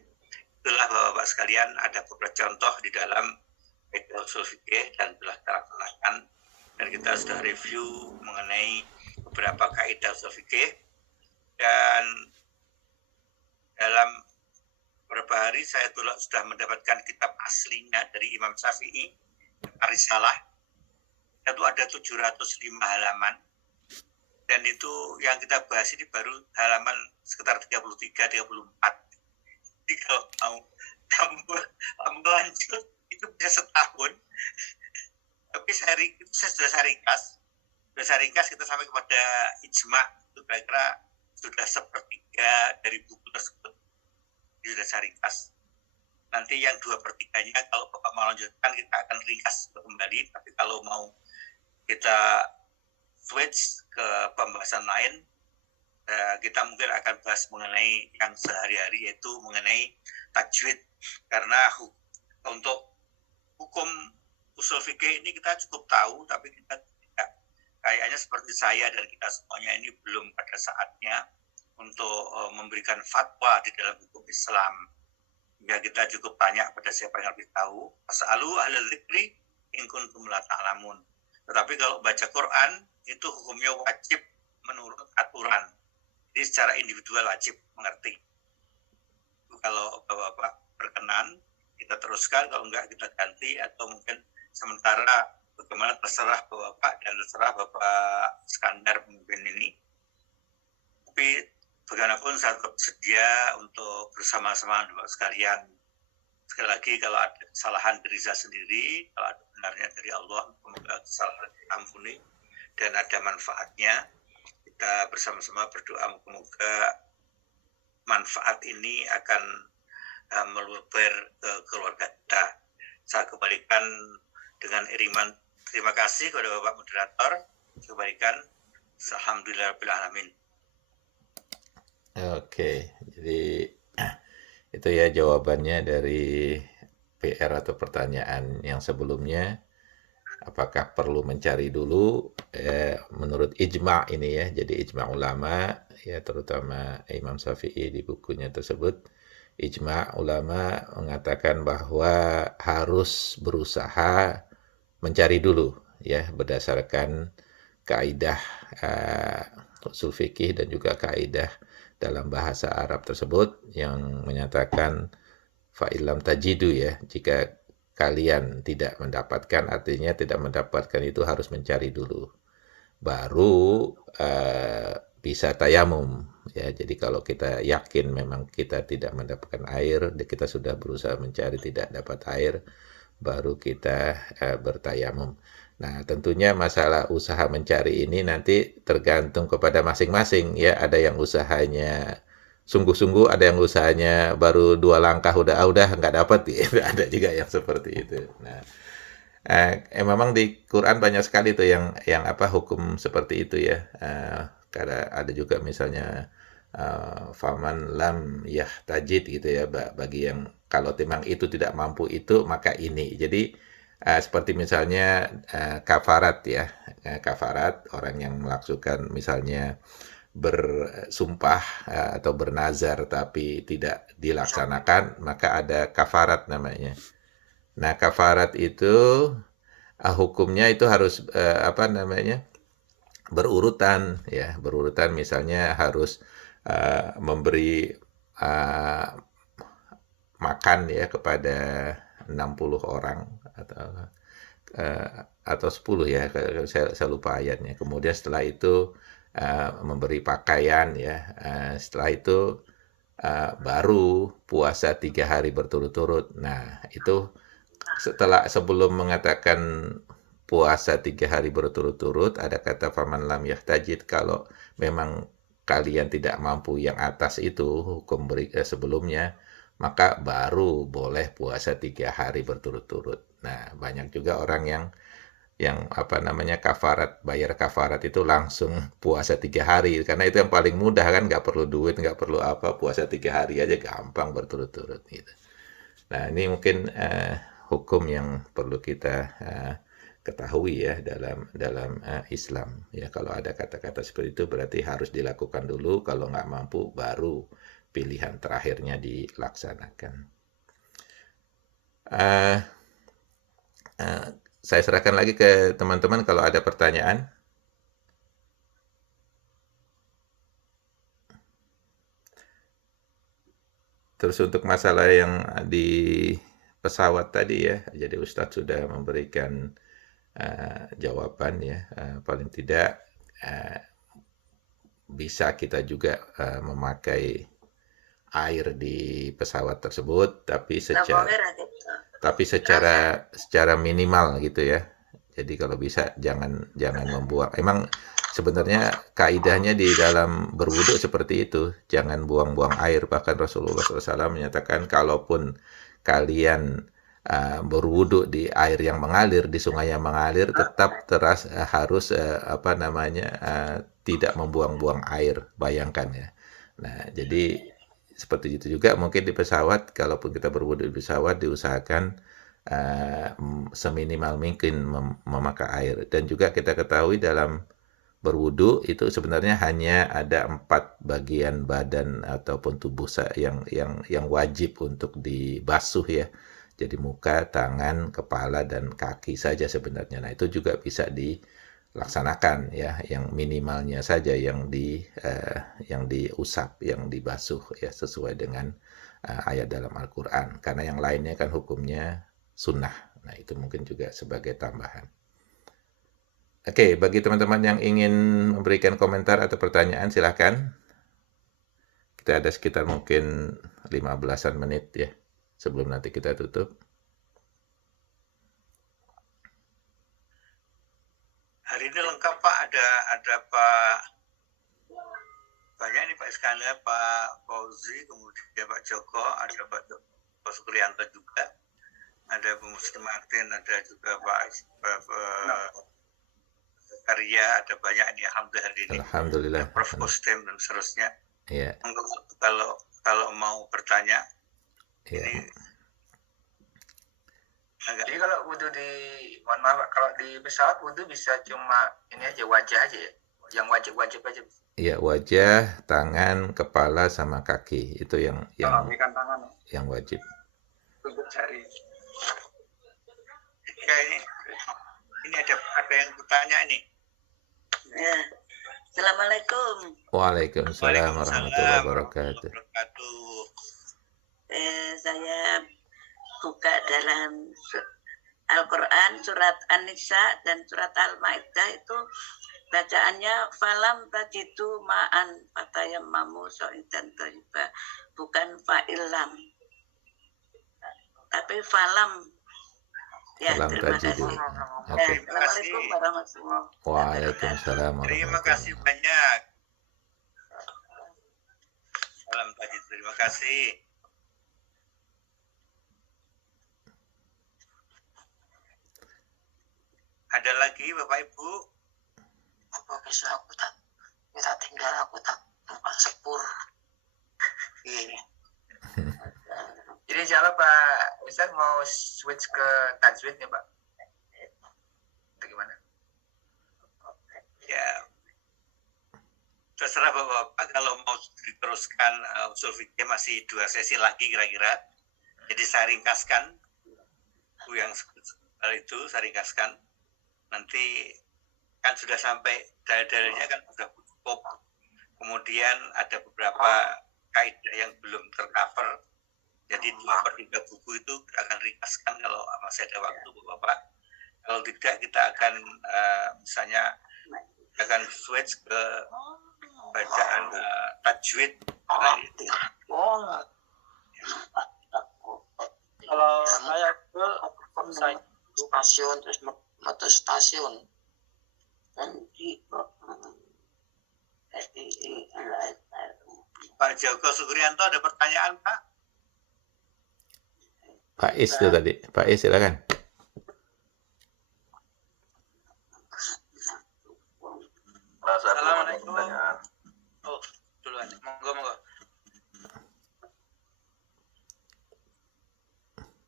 Itulah Bapak-bapak sekalian, ada beberapa contoh di dalam usul fikih dan telah terlaksanakan, dan kita sudah review mengenai beberapa kaidah usul fikih. Dan dalam beberapa hari saya sudah mendapatkan kitab aslinya dari Imam Syafi'i, Ar-Risalah. Itu ada 705 halaman. Dan itu yang kita bahas ini baru halaman sekitar 33-34. Jadi kalau mau lanjut itu bisa setahun. Tapi saya sudah ringkas, kita sampai kepada ijma, itu kira-kira sudah sepertiga dari buku tersebut. Itu sudah saya ringkas. Nanti yang 2/3-nya kalau Bapak mau lanjutkan kita akan ringkas kembali. Tapi kalau mau kita switch ke pembahasan lain, kita mungkin akan bahas mengenai yang sehari-hari, yaitu mengenai tajwid. Karena untuk hukum usul fikih ini kita cukup tahu, tapi kita tidak, kayaknya seperti saya dan kita semuanya ini belum pada saatnya untuk memberikan fatwa di dalam hukum Islam. Ya, kita cukup tanya pada siapa yang lebih tahu. Fas'alu ahla dzikri in kuntum la ta'lamun. Tetapi kalau baca Quran itu hukumnya wajib menurut aturan. Jadi secara individual wajib mengerti. Kalau Bapak-bapak berkenan, kita teruskan. Kalau enggak, kita ganti. Atau mungkin sementara bagaimana terserah Bapak dan terserah Bapak Skandar pemimpin ini. Tapi bagaimanapun saya tetap sedia untuk bersama-sama Bapak sekalian. Sekali lagi, kalau ada kesalahan dari saya sendiri, kalau ada benarnya dari Allah, semoga kesalahan diampuni dan ada manfaatnya. Kita bersama-sama berdoa semoga manfaat ini akan meluber ke keluarga kita. Saya kembalikan dengan iriman terima kasih kepada Bapak Moderator. Saya kembalikan. Alhamdulillahirabbil alamin. Oke, jadi itu ya jawabannya dari PR atau pertanyaan yang sebelumnya. Apakah perlu mencari dulu menurut ijma ini ya, jadi ijma ulama ya, terutama Imam Syafi'i di bukunya tersebut, ijma ulama mengatakan bahwa harus berusaha mencari dulu ya, berdasarkan kaidah usul fikih dan juga kaidah dalam bahasa Arab tersebut yang menyatakan fa'ilam tajidu ya, jika kalian tidak mendapatkan, artinya tidak mendapatkan itu harus mencari dulu. Baru bisa tayamum ya. Jadi kalau kita yakin memang kita tidak mendapatkan air, kita sudah berusaha mencari tidak dapat air, baru kita bertayamum. Nah, tentunya masalah usaha mencari ini nanti tergantung kepada masing-masing ya. Ada yang usahanya sungguh-sungguh, ada yang usahanya baru 2 langkah udah nggak dapat ya. Ada juga yang seperti itu. Nah, memang di Quran banyak sekali tuh yang apa hukum seperti itu ya. Ada juga misalnya faman lam yahtajid gitu ya, bagi yang kalau memang itu tidak mampu itu maka ini. Jadi seperti misalnya kafarat ya, kafarat orang yang melakukan misalnya bersumpah atau bernazar tapi tidak dilaksanakan, maka ada kafarat namanya. Nah, kafarat itu hukumnya itu harus apa namanya, berurutan ya, berurutan. Misalnya harus memberi makan ya kepada 60 orang atau 10 ya, saya lupa ayatnya. Kemudian setelah itu memberi pakaian ya, setelah itu baru puasa 3 hari berturut-turut. Nah, itu sebelum mengatakan puasa 3 hari berturut-turut, ada kata faman lam yahtajid, kalau memang kalian tidak mampu yang atas itu hukum sebelumnya, maka baru boleh puasa 3 hari berturut-turut. Nah, banyak juga orang yang apa namanya kafarat, bayar kafarat itu langsung puasa 3 hari, karena itu yang paling mudah kan, nggak perlu duit, nggak perlu apa, puasa 3 hari aja gampang berturut-turut gitu. Nah, ini mungkin hukum yang perlu kita ketahui ya dalam Islam ya. Kalau ada kata-kata seperti itu berarti harus dilakukan dulu, kalau nggak mampu baru pilihan terakhirnya dilaksanakan. Saya serahkan lagi ke teman-teman kalau ada pertanyaan. Terus untuk masalah yang di pesawat tadi ya, jadi Ustadz sudah memberikan jawaban ya. Paling tidak bisa kita juga memakai air di pesawat tersebut, tapi secara minimal gitu ya. Jadi kalau bisa jangan membuang. Emang sebenarnya kaidahnya di dalam berwudu seperti itu, jangan buang-buang air. Bahkan Rasulullah SAW menyatakan kalaupun kalian berwudu di air yang mengalir, di sungai yang mengalir, tetap harus apa namanya tidak membuang-buang air. Bayangkan ya. Nah, jadi seperti itu juga mungkin di pesawat, kalaupun kita berwudu di pesawat diusahakan seminimal mungkin memakai air. Dan juga kita ketahui dalam berwudu itu sebenarnya hanya ada 4 bagian badan ataupun tubuh yang wajib untuk dibasuh ya. Jadi muka, tangan, kepala, dan kaki saja sebenarnya. Nah, itu juga bisa dilaksanakan ya, yang minimalnya saja yang diusap, yang dibasuh ya, sesuai dengan ayat dalam Al-Quran. Karena yang lainnya kan hukumnya sunnah. Nah, itu mungkin juga sebagai tambahan. Oke, bagi teman-teman yang ingin memberikan komentar atau pertanyaan, silahkan. Kita ada sekitar mungkin 15-an menit ya, sebelum nanti kita tutup. Hari ini lengkap Pak, ada Pak, banyak nih Pak Iskandar, Pak Fauzi, kemudian Pak Joko, ada Pak Sukriyanto juga, ada Bu Muslim Martin, ada juga Pak Karya, ada banyak ini alhamdulillah hari ini. Alhamdulillah. Prof Muslim dan seterusnya. Iya. Kalau mau bertanya, Iya. ini Jadi kalau wudhu mohon maaf, kalau di pesawat wudhu bisa cuma ini aja, wajah aja ya, yang wajib aja. Iya, wajah, tangan, kepala, sama kaki itu yang tangan yang wajib. untuk jari. ini ada yang bertanya ini. Assalamualaikum. Waalaikumsalam warahmatullahi wabarakatuh. Saya buka dalam Al-Quran surat An-Nisa dan surat Al-Maidah itu bacaannya falam tajidu ma'an fatayammamu sa'idan thayyiban, bukan fa'ilam tapi falam. Ya, Falam terima tajidu. kasih. Oke. Assalamualaikum warahmatullahi wabarakatuh. Waalaikumsalam Terima kasih warahmatullahi banyak. Salam tajid, terima kasih. Ada lagi Bapak Ibu? Apa bisa aku tak tinggal, aku tak tempat sepur. Iya. Jadi insya Allah Pak Ustadz mau switch ke tajwid nih Pak. Atau gimana? Ya, terserah Bapak kalau mau diteruskan usul fikih masih 2 sesi lagi kira-kira. Jadi saya ringkaskan Bu yang itu saya ringkaskan. Nanti kan sudah sampai dalil-dalilnya kan sudah cukup. Kemudian ada beberapa kaidah yang belum tercover. Jadi 2/3 buku itu akan ringkaskan kalau masih ada waktu Bapak. Kalau tidak kita akan misalnya akan switch ke bacaan tajwid. Kalau saya Stasiun terus motor stasiun dan di Pak Joko Sugrianto ada pertanyaan Pak? Pak Is itu tadi. Pak Is silakan. Assalamualaikum. Oh, duluan. Monggo.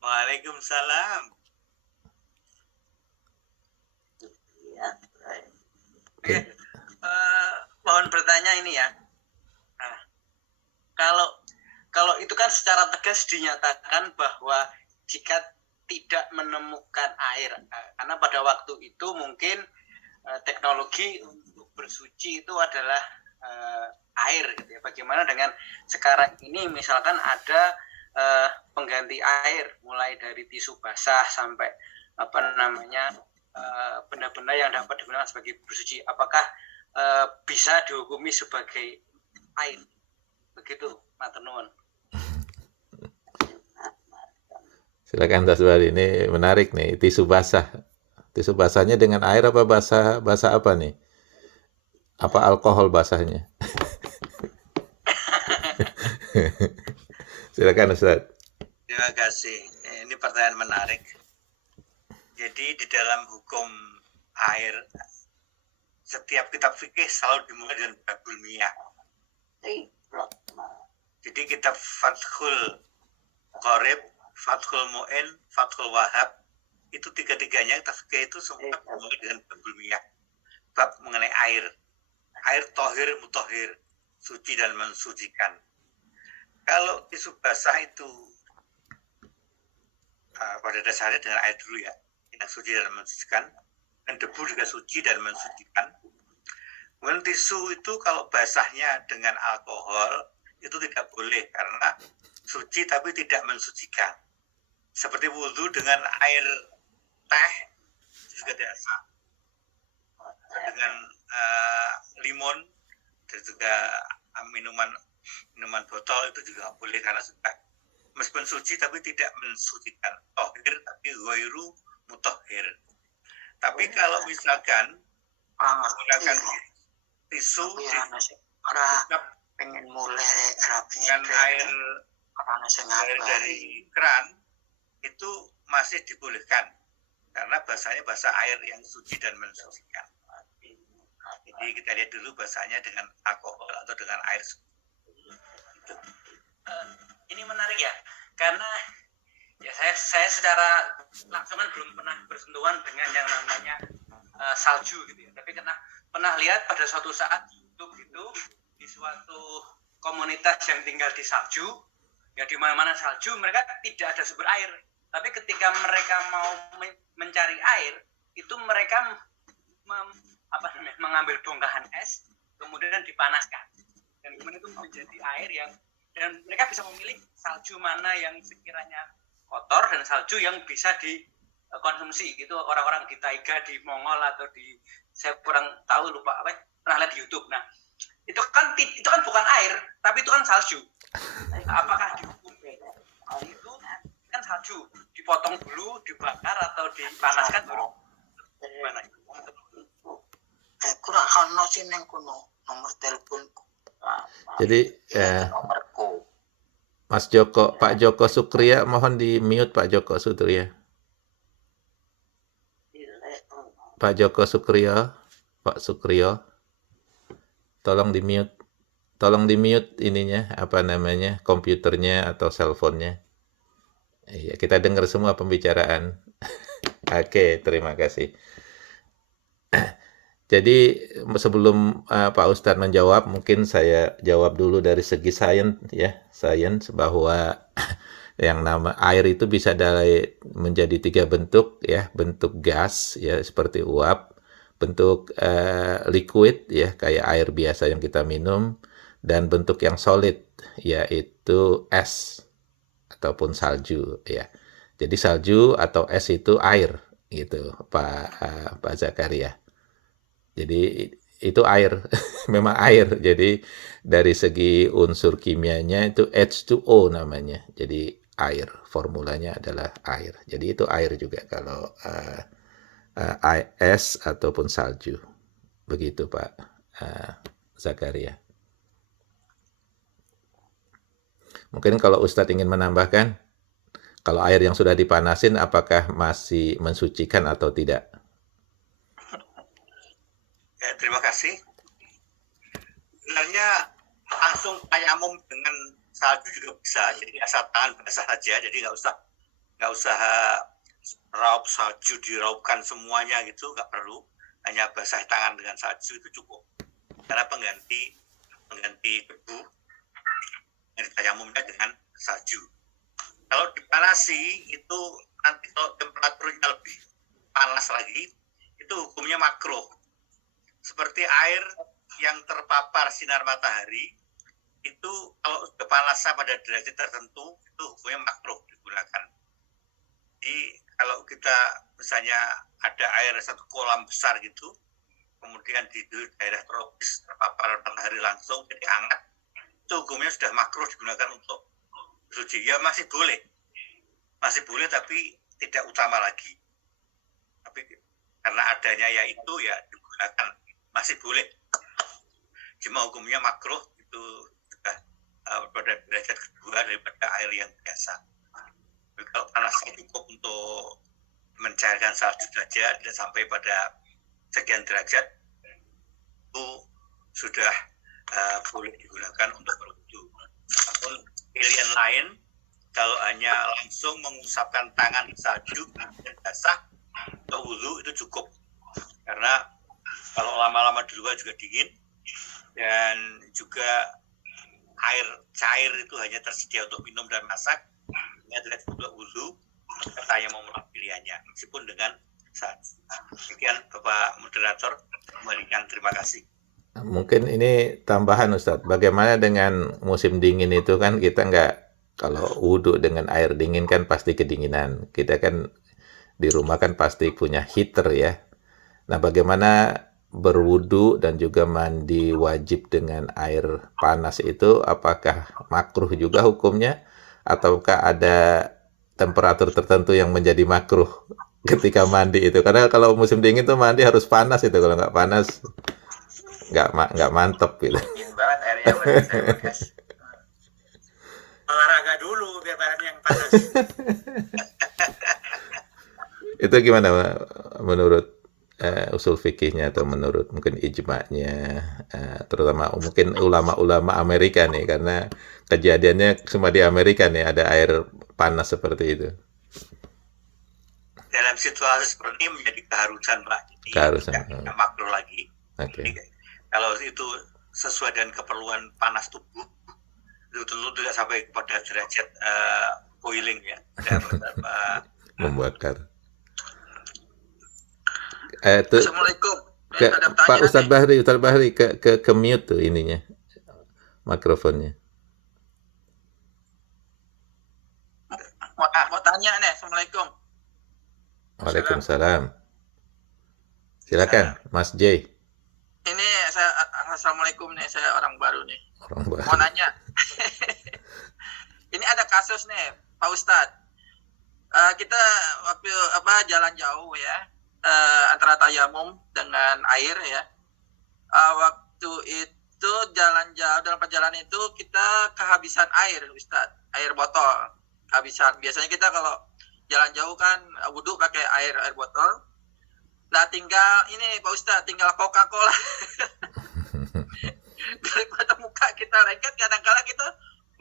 Waalaikumsalam. Oke, mohon bertanya ini ya. Nah, kalau itu kan secara tegas dinyatakan bahwa jika tidak menemukan air, karena pada waktu itu mungkin teknologi untuk bersuci itu adalah air, gitu ya. Bagaimana dengan sekarang ini, misalkan ada pengganti air, mulai dari tisu basah sampai benda-benda yang dapat digunakan sebagai bersuci, apakah bisa dihukumi sebagai air? Begitu, matur nuwun. Silakan Tasbari, ini menarik nih, tisu basah. Tisu basahnya dengan air apa basah apa nih? Apa alkohol basahnya? Silakan Ustaz. Terima kasih. Ini pertanyaan menarik. Jadi di dalam hukum air, setiap kitab fikih selalu dimulai dengan babul miyah. Jadi kitab Fathul Qorib, Fathul Mu'in, Fathul Wahab, itu tiga-tiganya kitab fikih itu semua dimulai dengan babul miyah. Bab mengenai air. Air tohir, mutohir, suci dan mensucikan. Kalau tisu basah itu pada dasarnya dengan air dulu ya, yang suci dan mensucikan, dan debu juga suci dan mensucikan. Kemudian tisu itu kalau basahnya dengan alkohol itu tidak boleh karena suci tapi tidak mensucikan. Seperti wudhu dengan air teh juga tidak sah. Dengan limun dan juga minuman botol itu juga boleh karena sudah meskipun suci tapi tidak mensucikan. Tohir tapi ghairu mutohir. Tapi kalau misalkan menggunakan tisu pengen mulai dengan air dari keran itu masih dibolehkan karena bahasanya bahasa air yang suci dan mensucikan. Jadi kita lihat dulu bahasanya dengan alkohol atau dengan air suci. Ini menarik ya, karena ya saya secara langsung kan belum pernah bersentuhan dengan yang namanya salju gitu ya. Tapi pernah lihat pada suatu saat YouTube itu di suatu komunitas yang tinggal di salju, ya di mana-mana salju, mereka tidak ada sumber air. Tapi ketika mereka mau mencari air, itu mereka mengambil bongkahan es, kemudian dipanaskan, dan kemudian itu menjadi air yang, dan mereka bisa memilih salju mana yang sekiranya kotor dan salju yang bisa dikonsumsi gitu. Orang-orang di Taiga, di Mongol atau di, saya kurang tahu, lupa apa, pernah lihat di YouTube. Nah itu kan bukan air, tapi itu kan salju. Apakah dihukum itu kan salju, dipotong dulu, dibakar atau dipanaskan baru gimana? Kurang ono sih neng kuno nomor teleponku. Jadi Nomorku. Mas Joko, Pak Joko Sukriya, mohon di mute Pak Joko Sukriya. Pak Joko Sukriya, Pak Sukriyo, tolong di mute. Tolong di mute ininya, apa namanya, komputernya atau cellphone-nya. Iya, kita dengar semua pembicaraan. Oke, terima kasih. Jadi sebelum Pak Ustadz menjawab, mungkin saya jawab dulu dari segi sains ya, sains bahwa yang nama air itu bisa menjadi 3 bentuk ya, bentuk gas ya seperti uap, bentuk liquid ya kayak air biasa yang kita minum, dan bentuk yang solid yaitu es ataupun salju ya. Jadi salju atau es itu air gitu Pak Zakaria. Jadi itu air, memang air. Jadi dari segi unsur kimianya itu H2O namanya. Jadi air, formulanya adalah air. Jadi itu air juga kalau es ataupun salju. Begitu Pak Zakaria. Mungkin kalau Ustadz ingin menambahkan, kalau air yang sudah dipanasin apakah masih mensucikan atau tidak? Ya, terima kasih. Sebenarnya langsung tayamum dengan salju juga bisa, jadi asal tangan basah saja, jadi nggak usah raup salju, diraupkan semuanya gitu, nggak perlu, hanya basah tangan dengan salju itu cukup, karena pengganti debu yang tayamumnya dengan salju. Kalau dipanasi itu nanti kalau temperaturnya lebih panas lagi, itu hukumnya makruh. Seperti air yang terpapar sinar matahari, itu kalau kepanasan pada derajat tertentu, itu hukumnya makruh digunakan. Jadi kalau kita misalnya ada air satu kolam besar gitu, kemudian di daerah tropis terpapar matahari langsung jadi hangat, itu hukumnya sudah makruh digunakan untuk suci. Ya masih boleh tapi tidak utama lagi. Tapi karena adanya yaitu ya digunakan, masih boleh. Cuma hukumnya makruh itu sudah pada derajat kedua daripada air yang biasa. Jadi kalau panasnya cukup untuk mencairkan salju saja, tidak sampai pada sekian derajat, itu sudah boleh digunakan untuk berwudu. Namun pilihan lain, kalau hanya langsung mengusapkan tangan di salju dan basah, untuk wudu itu cukup. Karena kalau lama-lama di luar juga dingin, dan juga air cair itu hanya tersedia untuk minum dan masak, ini adalah untuk wudu, saya mau melakukan pilihannya, meskipun dengan saat. Demikian Bapak Moderator, kembalikan, terima kasih. Mungkin ini tambahan Ustadz, bagaimana dengan musim dingin itu kan kita nggak, kalau wudhu dengan air dingin kan pasti kedinginan. Kita kan di rumah kan pasti punya heater ya. Nah bagaimana berwudu dan juga mandi wajib dengan air panas itu, apakah makruh juga hukumnya ataukah ada temperatur tertentu yang menjadi makruh ketika mandi itu? Karena kalau musim dingin tuh mandi harus panas itu, kalau nggak panas nggak mantep gitu. Dingin banget airnya guys. Olahraga dulu biar badan yang panas. Itu gimana menurut usul fikihnya atau menurut mungkin ijma'nya, terutama mungkin ulama-ulama Amerika nih, karena kejadiannya cuma di Amerika nih ada air panas seperti itu. Dalam situasi seperti ini menjadi keharusan Pak, Keharusan. tidak makruh lagi. Oke. Jadi, kalau itu sesuai dengan keperluan panas tubuh, itu tentu tidak sampai kepada derajat boiling ya, Membakar. Assalamualaikum. Pak Ustadz Bahri ke mute tuh ininya mikrofonnya. Mau tanya nih, Assalamualaikum. Waalaikumsalam. Silakan, Mas J. Ini Assalamualaikum nih, saya orang baru nih. Orang baru. Mau nanya. Ini ada kasus nih, Pak Ustadz. Kita waktu jalan jauh ya, antara tayamum dengan air ya. Waktu itu jalan jauh, dalam perjalanan itu kita kehabisan air, Ustadz, air botol kehabisan. Biasanya kita kalau jalan jauh kan wudhu pakai air botol. Nah tinggal ini Pak Ustadz, tinggal Coca-Cola. Daripada muka kita lengket, kadang-kadang kita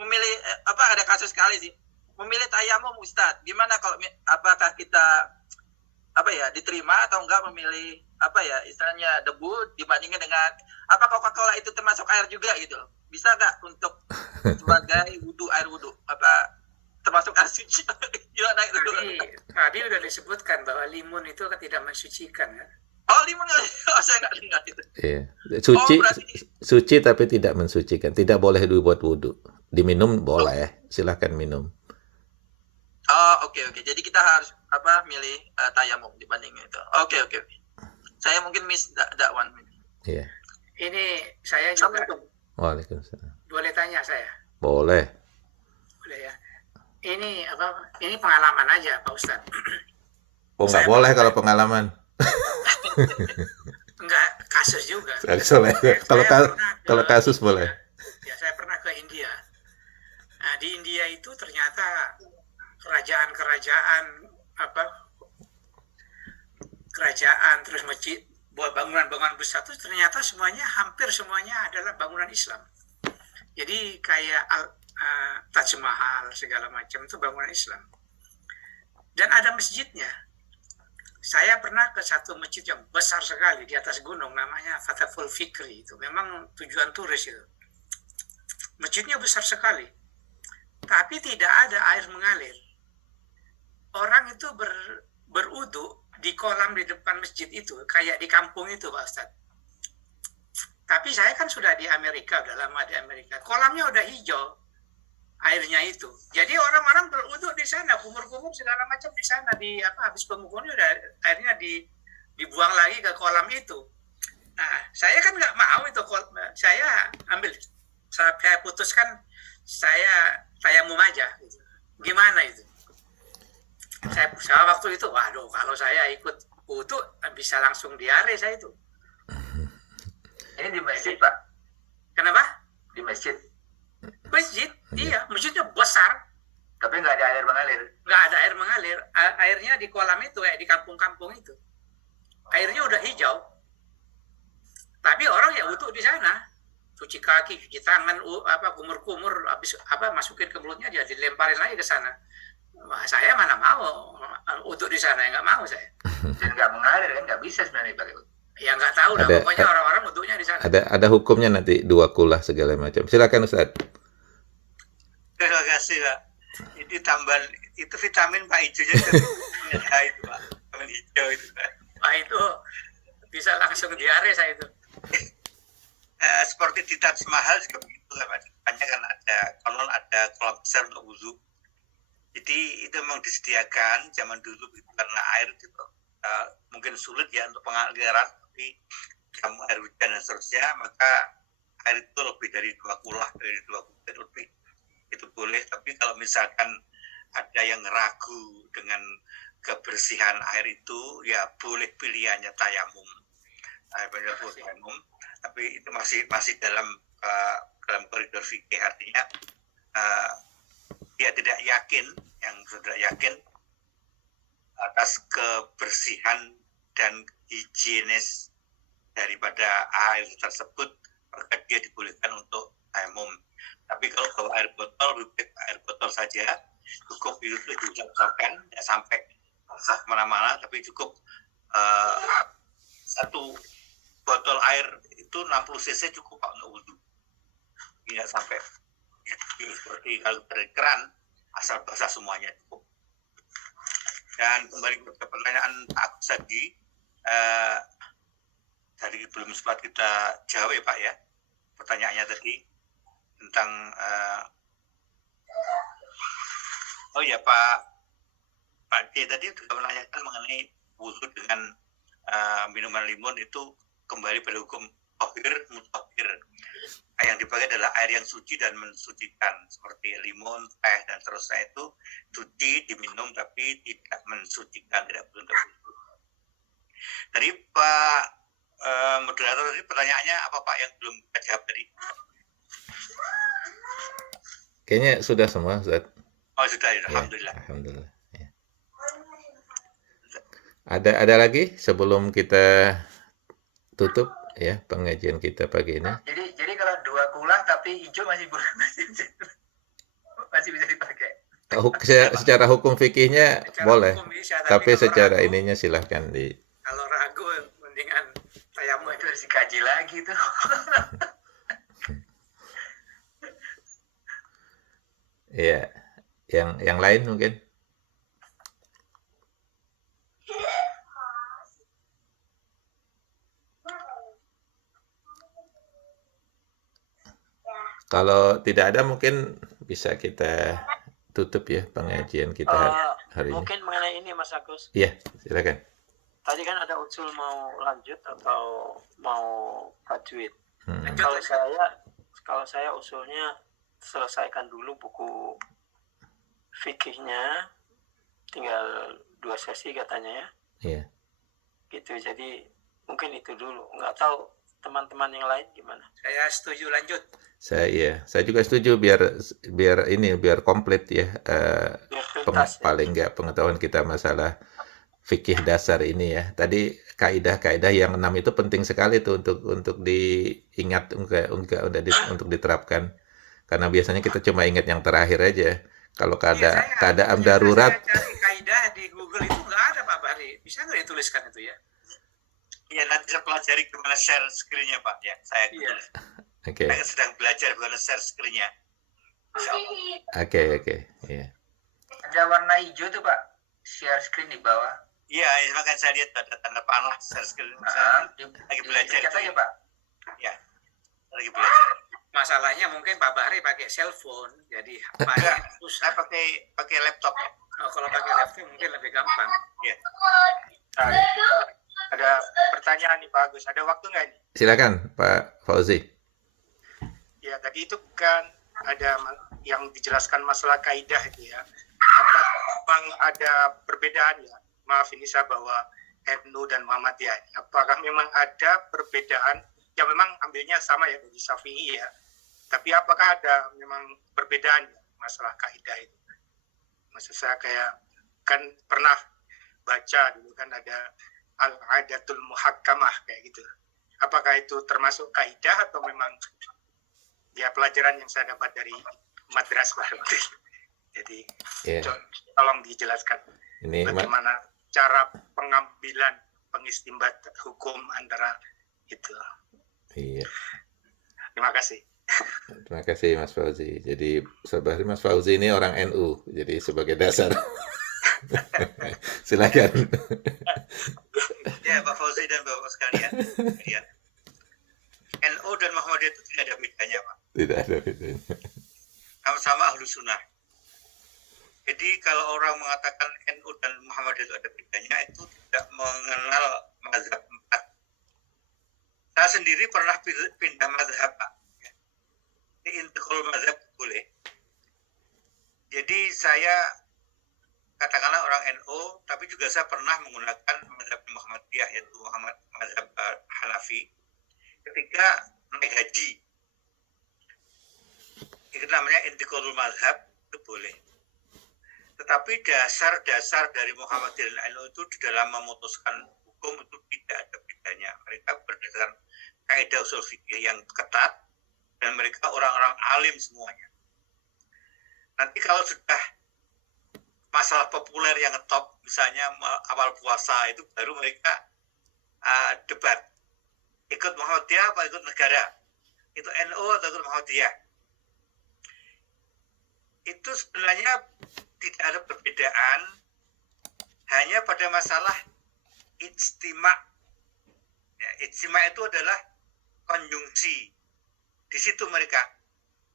memilih ada kasus sekali sih, memilih tayamum Ustadz. Gimana kalau apakah kita diterima atau enggak memilih istilahnya debu dibandingkan dengan Coca-Cola itu termasuk air juga gitu? Bisa nggak untuk sebagai air wudhu termasuk air suci? Gimana itu? Tadi udah disebutkan bahwa limun itu tidak mensucikan kan? Oh limun, saya nggak dengar itu. Iya. Berarti Suci tapi tidak mensucikan. Tidak boleh dibuat wudhu. Diminum boleh, silahkan minum. Oh oke. Jadi kita harus milih tayamum dibanding itu. Oke. Saya mungkin miss that one. Iya. Ini saya juga. Waalaikumsalam. Boleh tanya saya? Boleh. Boleh ya. Ini ini pengalaman aja Pak Ustadz. Oh nggak boleh kalau pengalaman. Enggak, kasus juga. Kalau kasus boleh. Ya, saya pernah ke India. Nah, di India itu ternyata kerajaan terus masjid, bangunan-bangunan besar itu ternyata hampir semuanya adalah bangunan Islam. Jadi kayak Taj Mahal segala macam itu bangunan Islam. Dan ada masjidnya. Saya pernah ke satu masjid yang besar sekali di atas gunung, namanya Fatahul Fikri. Itu memang tujuan turis itu. Masjidnya besar sekali, tapi tidak ada air mengalir. Orang itu berudu di kolam di depan masjid itu, kayak di kampung itu Pak Ustadz. Tapi saya kan sudah di Amerika, udah lama di Amerika. Kolamnya udah hijau airnya itu. Jadi orang-orang berudu di sana, kumur-kumur segala macam di sana. Habis pengukuran udah airnya dibuang lagi ke kolam itu. Nah, saya kan nggak mau itu. Saya putuskan saya tayamum aja. Gitu. Gimana itu? Saya waktu itu, waduh, kalau saya ikut wudu bisa langsung diare saya itu. Ini di masjid, Pak? Kenapa? Di masjid. Masjid, iya, masjidnya besar. Tapi nggak ada air mengalir. Nggak ada air mengalir. Airnya di kolam itu, di kampung-kampung itu. Airnya udah hijau. Tapi orang ya wudu di sana. Cuci kaki, cuci tangan, kumur-kumur, habis masukin ke mulutnya dia dilemparin lagi ke sana. Wah, saya mana mau wudu di sana, nggak mau saya. Dan nggak mengalir kan, nggak bisa sebenarnya pakai wudu. Ya nggak tahu lah, pokoknya orang-orang wudunya di sana. Ada hukumnya nanti 2 kulah segala macam. Silakan Ustaz. Terima kasih Pak. Itu tambahan, itu vitamin Pak hijaunya itu Pak, vitamin hijau itu Pak. Wah itu bisa langsung diare saya itu. Seperti di Taj Mahal juga begitu lah Pak. Banyak kan ada kolam besar untuk wudhu. Jadi itu memang disediakan zaman dulu karena air itu mungkin sulit ya untuk pengaliran, tapi kamu air hujan dan seterusnya, maka air itu lebih dari 2 kulah, dari 2 kulah lebih itu boleh. Tapi kalau misalkan ada yang ragu dengan kebersihan air itu, ya boleh pilihannya tayamum. Tayamum, tapi itu masih dalam koridor fikih, artinya dia tidak yakin, yang sudah yakin atas kebersihan dan higienis daripada air tersebut, maka dia dibolehkan untuk tayamum. Tapi kalau bawa air botol saja, cukup itu diucapkan, tidak sampai kemana-mana, tapi cukup 1 botol air itu 60 cc cukup Pak untuk wudhu. Tidak sampai seperti kalau dari keran, asal basah semuanya cukup. Dan kembali ke pertanyaan Pak Agus tadi, tadi belum sempat kita jawab ya Pak ya, pertanyaannya tadi tentang oh ya Pak D tadi juga menanyakan mengenai wudhu dengan minuman limun itu kembali pada hukum tohir mutahhir. Yang dipakai adalah air yang suci dan mensucikan, seperti limun, teh dan seterusnya itu suci diminum tapi tidak mensucikan, tidak berbentuk wudhu. Tadi Pak moderator tadi pertanyaannya apa Pak yang belum kita jawab tadi? Kayaknya sudah semua, Ustaz. Oh sudah, ya, Ya, alhamdulillah. alhamdulillah. Ya. Ada lagi sebelum kita tutup ya pengajian kita pagi ini? Jadi kalau 2 kulah tapi hijau masih boleh, masih bisa dipakai. Secara hukum fikihnya Secara boleh, hukum bisa, tapi kalau secara ragu- ininya silahkan Kalau ragu mendingan tayamum. Itu harus dikaji lagi tuh. ya. Yang lain mungkin. Kalau tidak ada mungkin bisa kita tutup ya pengajian kita hari ini. Mungkin mengenai ini Mas Agus. Iya, silakan. Tadi kan ada usul mau lanjut atau mau tajwid. Lanjut. Kalau saya usulnya selesaikan dulu buku fikihnya, tinggal 2 sesi katanya ya. Iya. Gitu, jadi mungkin itu dulu. Nggak tahu teman-teman yang lain gimana. Saya setuju lanjut. Saya juga setuju biar komplit ya Biar tuntas ya. paling nggak pengetahuan kita masalah fikih dasar ini ya. Tadi kaidah-kaidah yang 6 itu penting sekali tuh untuk diingat untuk diterapkan. Karena biasanya kita cuma ingat yang terakhir aja. Kalau keadaan darurat. Saya cari kaidah di Google itu nggak ada Pak Bahri. Bisa nggak dituliskan itu ya? Iya, nanti saya pelajari gimana share screen-nya Pak ya. Saya Oke. saya sedang belajar bagaimana share screen-nya. Insya Allah. Oke. Iya. Ada warna hijau tuh Pak, share screen di bawah. Iya, makanya saya lihat ada tanda panah share screen. Lagi belajar. Dipencet aja Pak. Ya, lagi belajar. Masalahnya mungkin Pak Bahri pakai cellphone, jadi Saya pakai laptop ya. kalau pakai laptop mungkin lebih gampang. Iya. Ada pertanyaan nih Pak Agus, ada waktu nggak ini? Silakan Pak Fauzi. Ya tadi itu kan ada yang dijelaskan masalah kaidah itu ya. Apakah memang ada perbedaan ya? Maaf ini saya bawa NU dan Muhammadiyah. Apakah memang ada perbedaan? Ya memang ambilnya sama ya dari Syafi'i ya. Tapi apakah ada memang perbedaan ya, masalah kaidah itu? Maksud saya kayak kan pernah baca dulu kan ada al-adatul muhakkamah kayak gitu. Apakah itu termasuk kaidah atau memang ya pelajaran yang saya dapat dari madrasah? Jadi tolong dijelaskan bagaimana cara pengambilan pengistimbat hukum antara itu. Iya. Terima kasih. Terima kasih Mas Fauzi. Jadi sebenarnya Mas Fauzi ini orang NU, jadi sebagai dasar. Silakan. Ya Pak Fauzi dan Bapak sekalian. NU dan Muhammadiyah itu tidak ada bedanya Pak. Tidak ada bedanya. Sama-sama ahlu sunnah. Jadi kalau orang mengatakan NU dan Muhammadiyah itu ada bedanya, itu tidak mengenal mazhab 4. Saya sendiri pernah pindah mazhab Pak. Ini intiqal mazhab boleh. Jadi saya katakanlah orang NU, tapi juga saya pernah menggunakan mazhab Muhammadiyah, yaitu mazhab Hanafi. Ketika naik haji, itu namanya intiqalul mazhab, itu boleh. Tetapi dasar-dasar dari Muhammadiyah dan NU itu di dalam memutuskan hukum itu tidak ada bedanya. Mereka berdasarkan kaidah usul fikih yang ketat, dan mereka orang-orang alim semuanya. Nanti kalau sudah masalah populer yang top, misalnya awal puasa, itu baru mereka debat. Ikut Muhammadiyah apa ikut negara? Itu NU atau ikut Muhammadiyah? Itu sebenarnya tidak ada perbedaan, hanya pada masalah ijtima. Ya, ijtima itu adalah konjungsi. Di situ mereka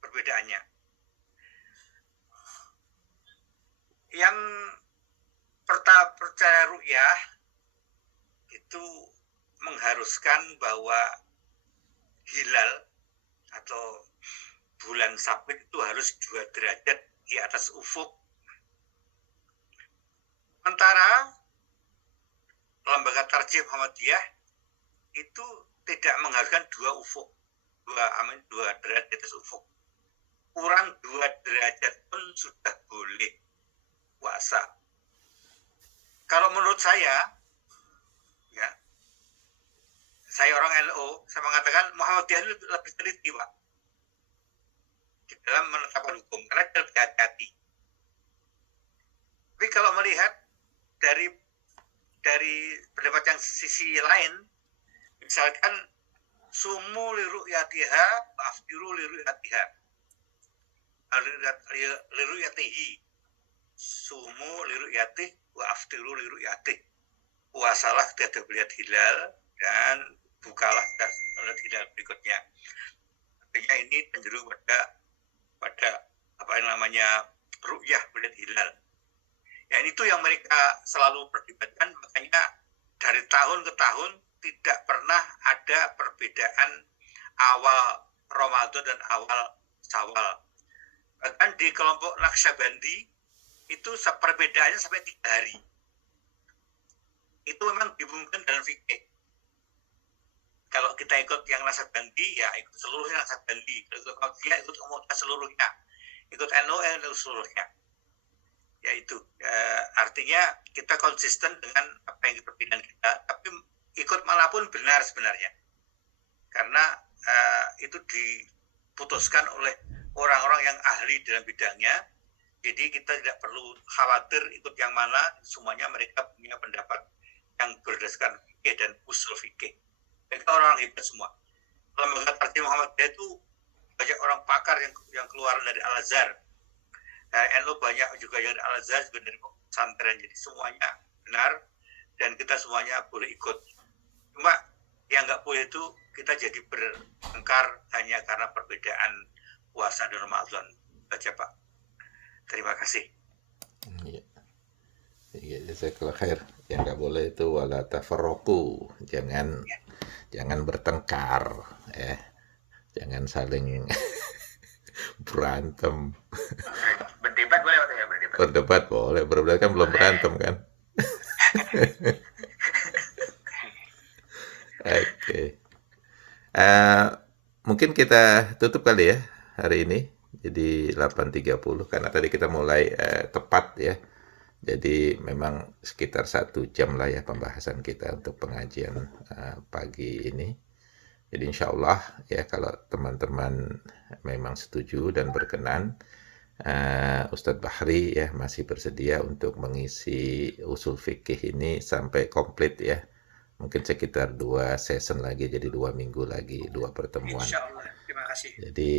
perbedaannya. Yang percaya ru'yah itu mengharuskan bahwa hilal atau bulan sabit itu harus 2 derajat di atas ufuk. Sementara lembaga tarjih Muhammadiyah itu tidak mengharuskan 2 ufuk, 2 derajat di atas ufuk. Kurang 2 derajat pun sudah boleh puasa. Kalau menurut saya, ya, saya orang LO, saya mengatakan Muhammadiyah itu lebih teliti, Pak, di dalam menetapkan hukum, karena dia lebih hati-hati. Tapi kalau melihat dari pendapat yang sisi lain, misalkan sumu li ru'yatiha wa aftiru li ru'yatiha, li ru'yatihi, sumu li ru'yatih wa aftiru li ru'yatih, puasalah ketika melihat hilal dan bukalah ketika melihat hilal berikutnya. Artinya ini cenderung pada apa yang namanya ru'yah melihat hilal. Ya, itu yang mereka selalu perdebatkan, makanya dari tahun ke tahun tidak pernah ada perbedaan awal Ramadan dan awal Syawal. Bahkan di kelompok Naqsyabandi itu perbedaannya sampai 3 hari. Itu memang dimungkinkan dalam fikih. Kalau kita ikut yang Naqsyabandi, ya ikut seluruhnya Naqsyabandi. Kalau dia ikut seluruhnya, ikut NU seluruhnya. Yaitu artinya kita konsisten dengan apa yang pimpinan kita, tapi ikut manapun benar sebenarnya, karena itu diputuskan oleh orang-orang yang ahli dalam bidangnya. Jadi kita tidak perlu khawatir ikut yang mana, semuanya mereka punya pendapat yang berdasarkan fikih dan usul fikih. Mereka orang hebat semua. Lembaga Tarjih Muhammadiyah itu banyak orang pakar yang keluar dari Al-Azhar. NU banyak juga yang dari Al-Azhar, juga dari pesantren. Jadi semuanya benar dan kita semuanya boleh ikut. Cuma yang nggak boleh itu kita jadi bertengkar hanya karena perbedaan puasa dan Ramadan. Baca, Pak. Terima kasih. Iya, jazakallahu khair. Yang nggak boleh itu wala tafarraqu. Jangan bertengkar, ya. Jangan saling berantem. Berdebat boleh atau ya berdebat? Berdebat boleh, berdebat kan belum berantem kan. Oke. Mungkin kita tutup kali ya hari ini. Jadi 8.30 karena tadi kita mulai tepat ya. Jadi memang sekitar 1 jam lah ya pembahasan kita untuk pengajian pagi ini. Jadi insya Allah ya kalau teman-teman memang setuju dan berkenan, Ustadz Bahri ya masih bersedia untuk mengisi usul fikih ini sampai komplit ya. Mungkin sekitar 2 season lagi, jadi 2 minggu lagi, 2 pertemuan. Insya Allah, terima kasih. Jadi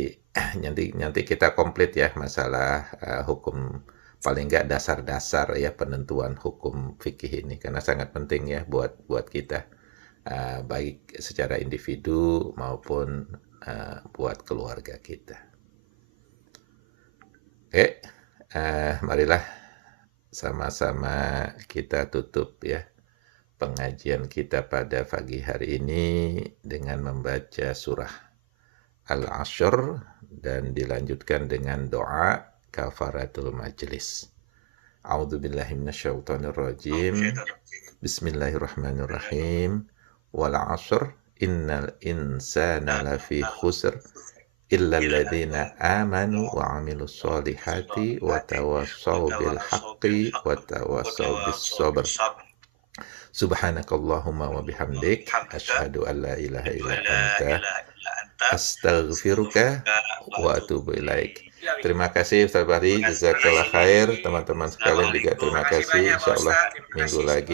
nanti kita komplit ya masalah hukum, paling nggak dasar-dasar ya penentuan hukum fikih ini, karena sangat penting ya buat kita, baik secara individu maupun buat keluarga kita. Oke, marilah sama-sama kita tutup ya pengajian kita pada pagi hari ini dengan membaca surah Al-Ashr dan dilanjutkan dengan doa kafaratul majlis. A'udzubillahi minasyaitonirrajim. Bismillahirrahmanirrahim. Wal 'ashr innal insana lafi khusr illa alladziina aamanu wa 'amilus sholihati wa tawassaw bil haqqi wa tawassaw bis sabr. Subhanakallahumma wa bihamdik asyhadu an la ilaha illa anta astaghfiruka wa atubu ilaik. Terima kasih Ustaz Bahri, jazakallah khair. Teman-teman sekalian juga terima kasih. Insyaallah minggu lagi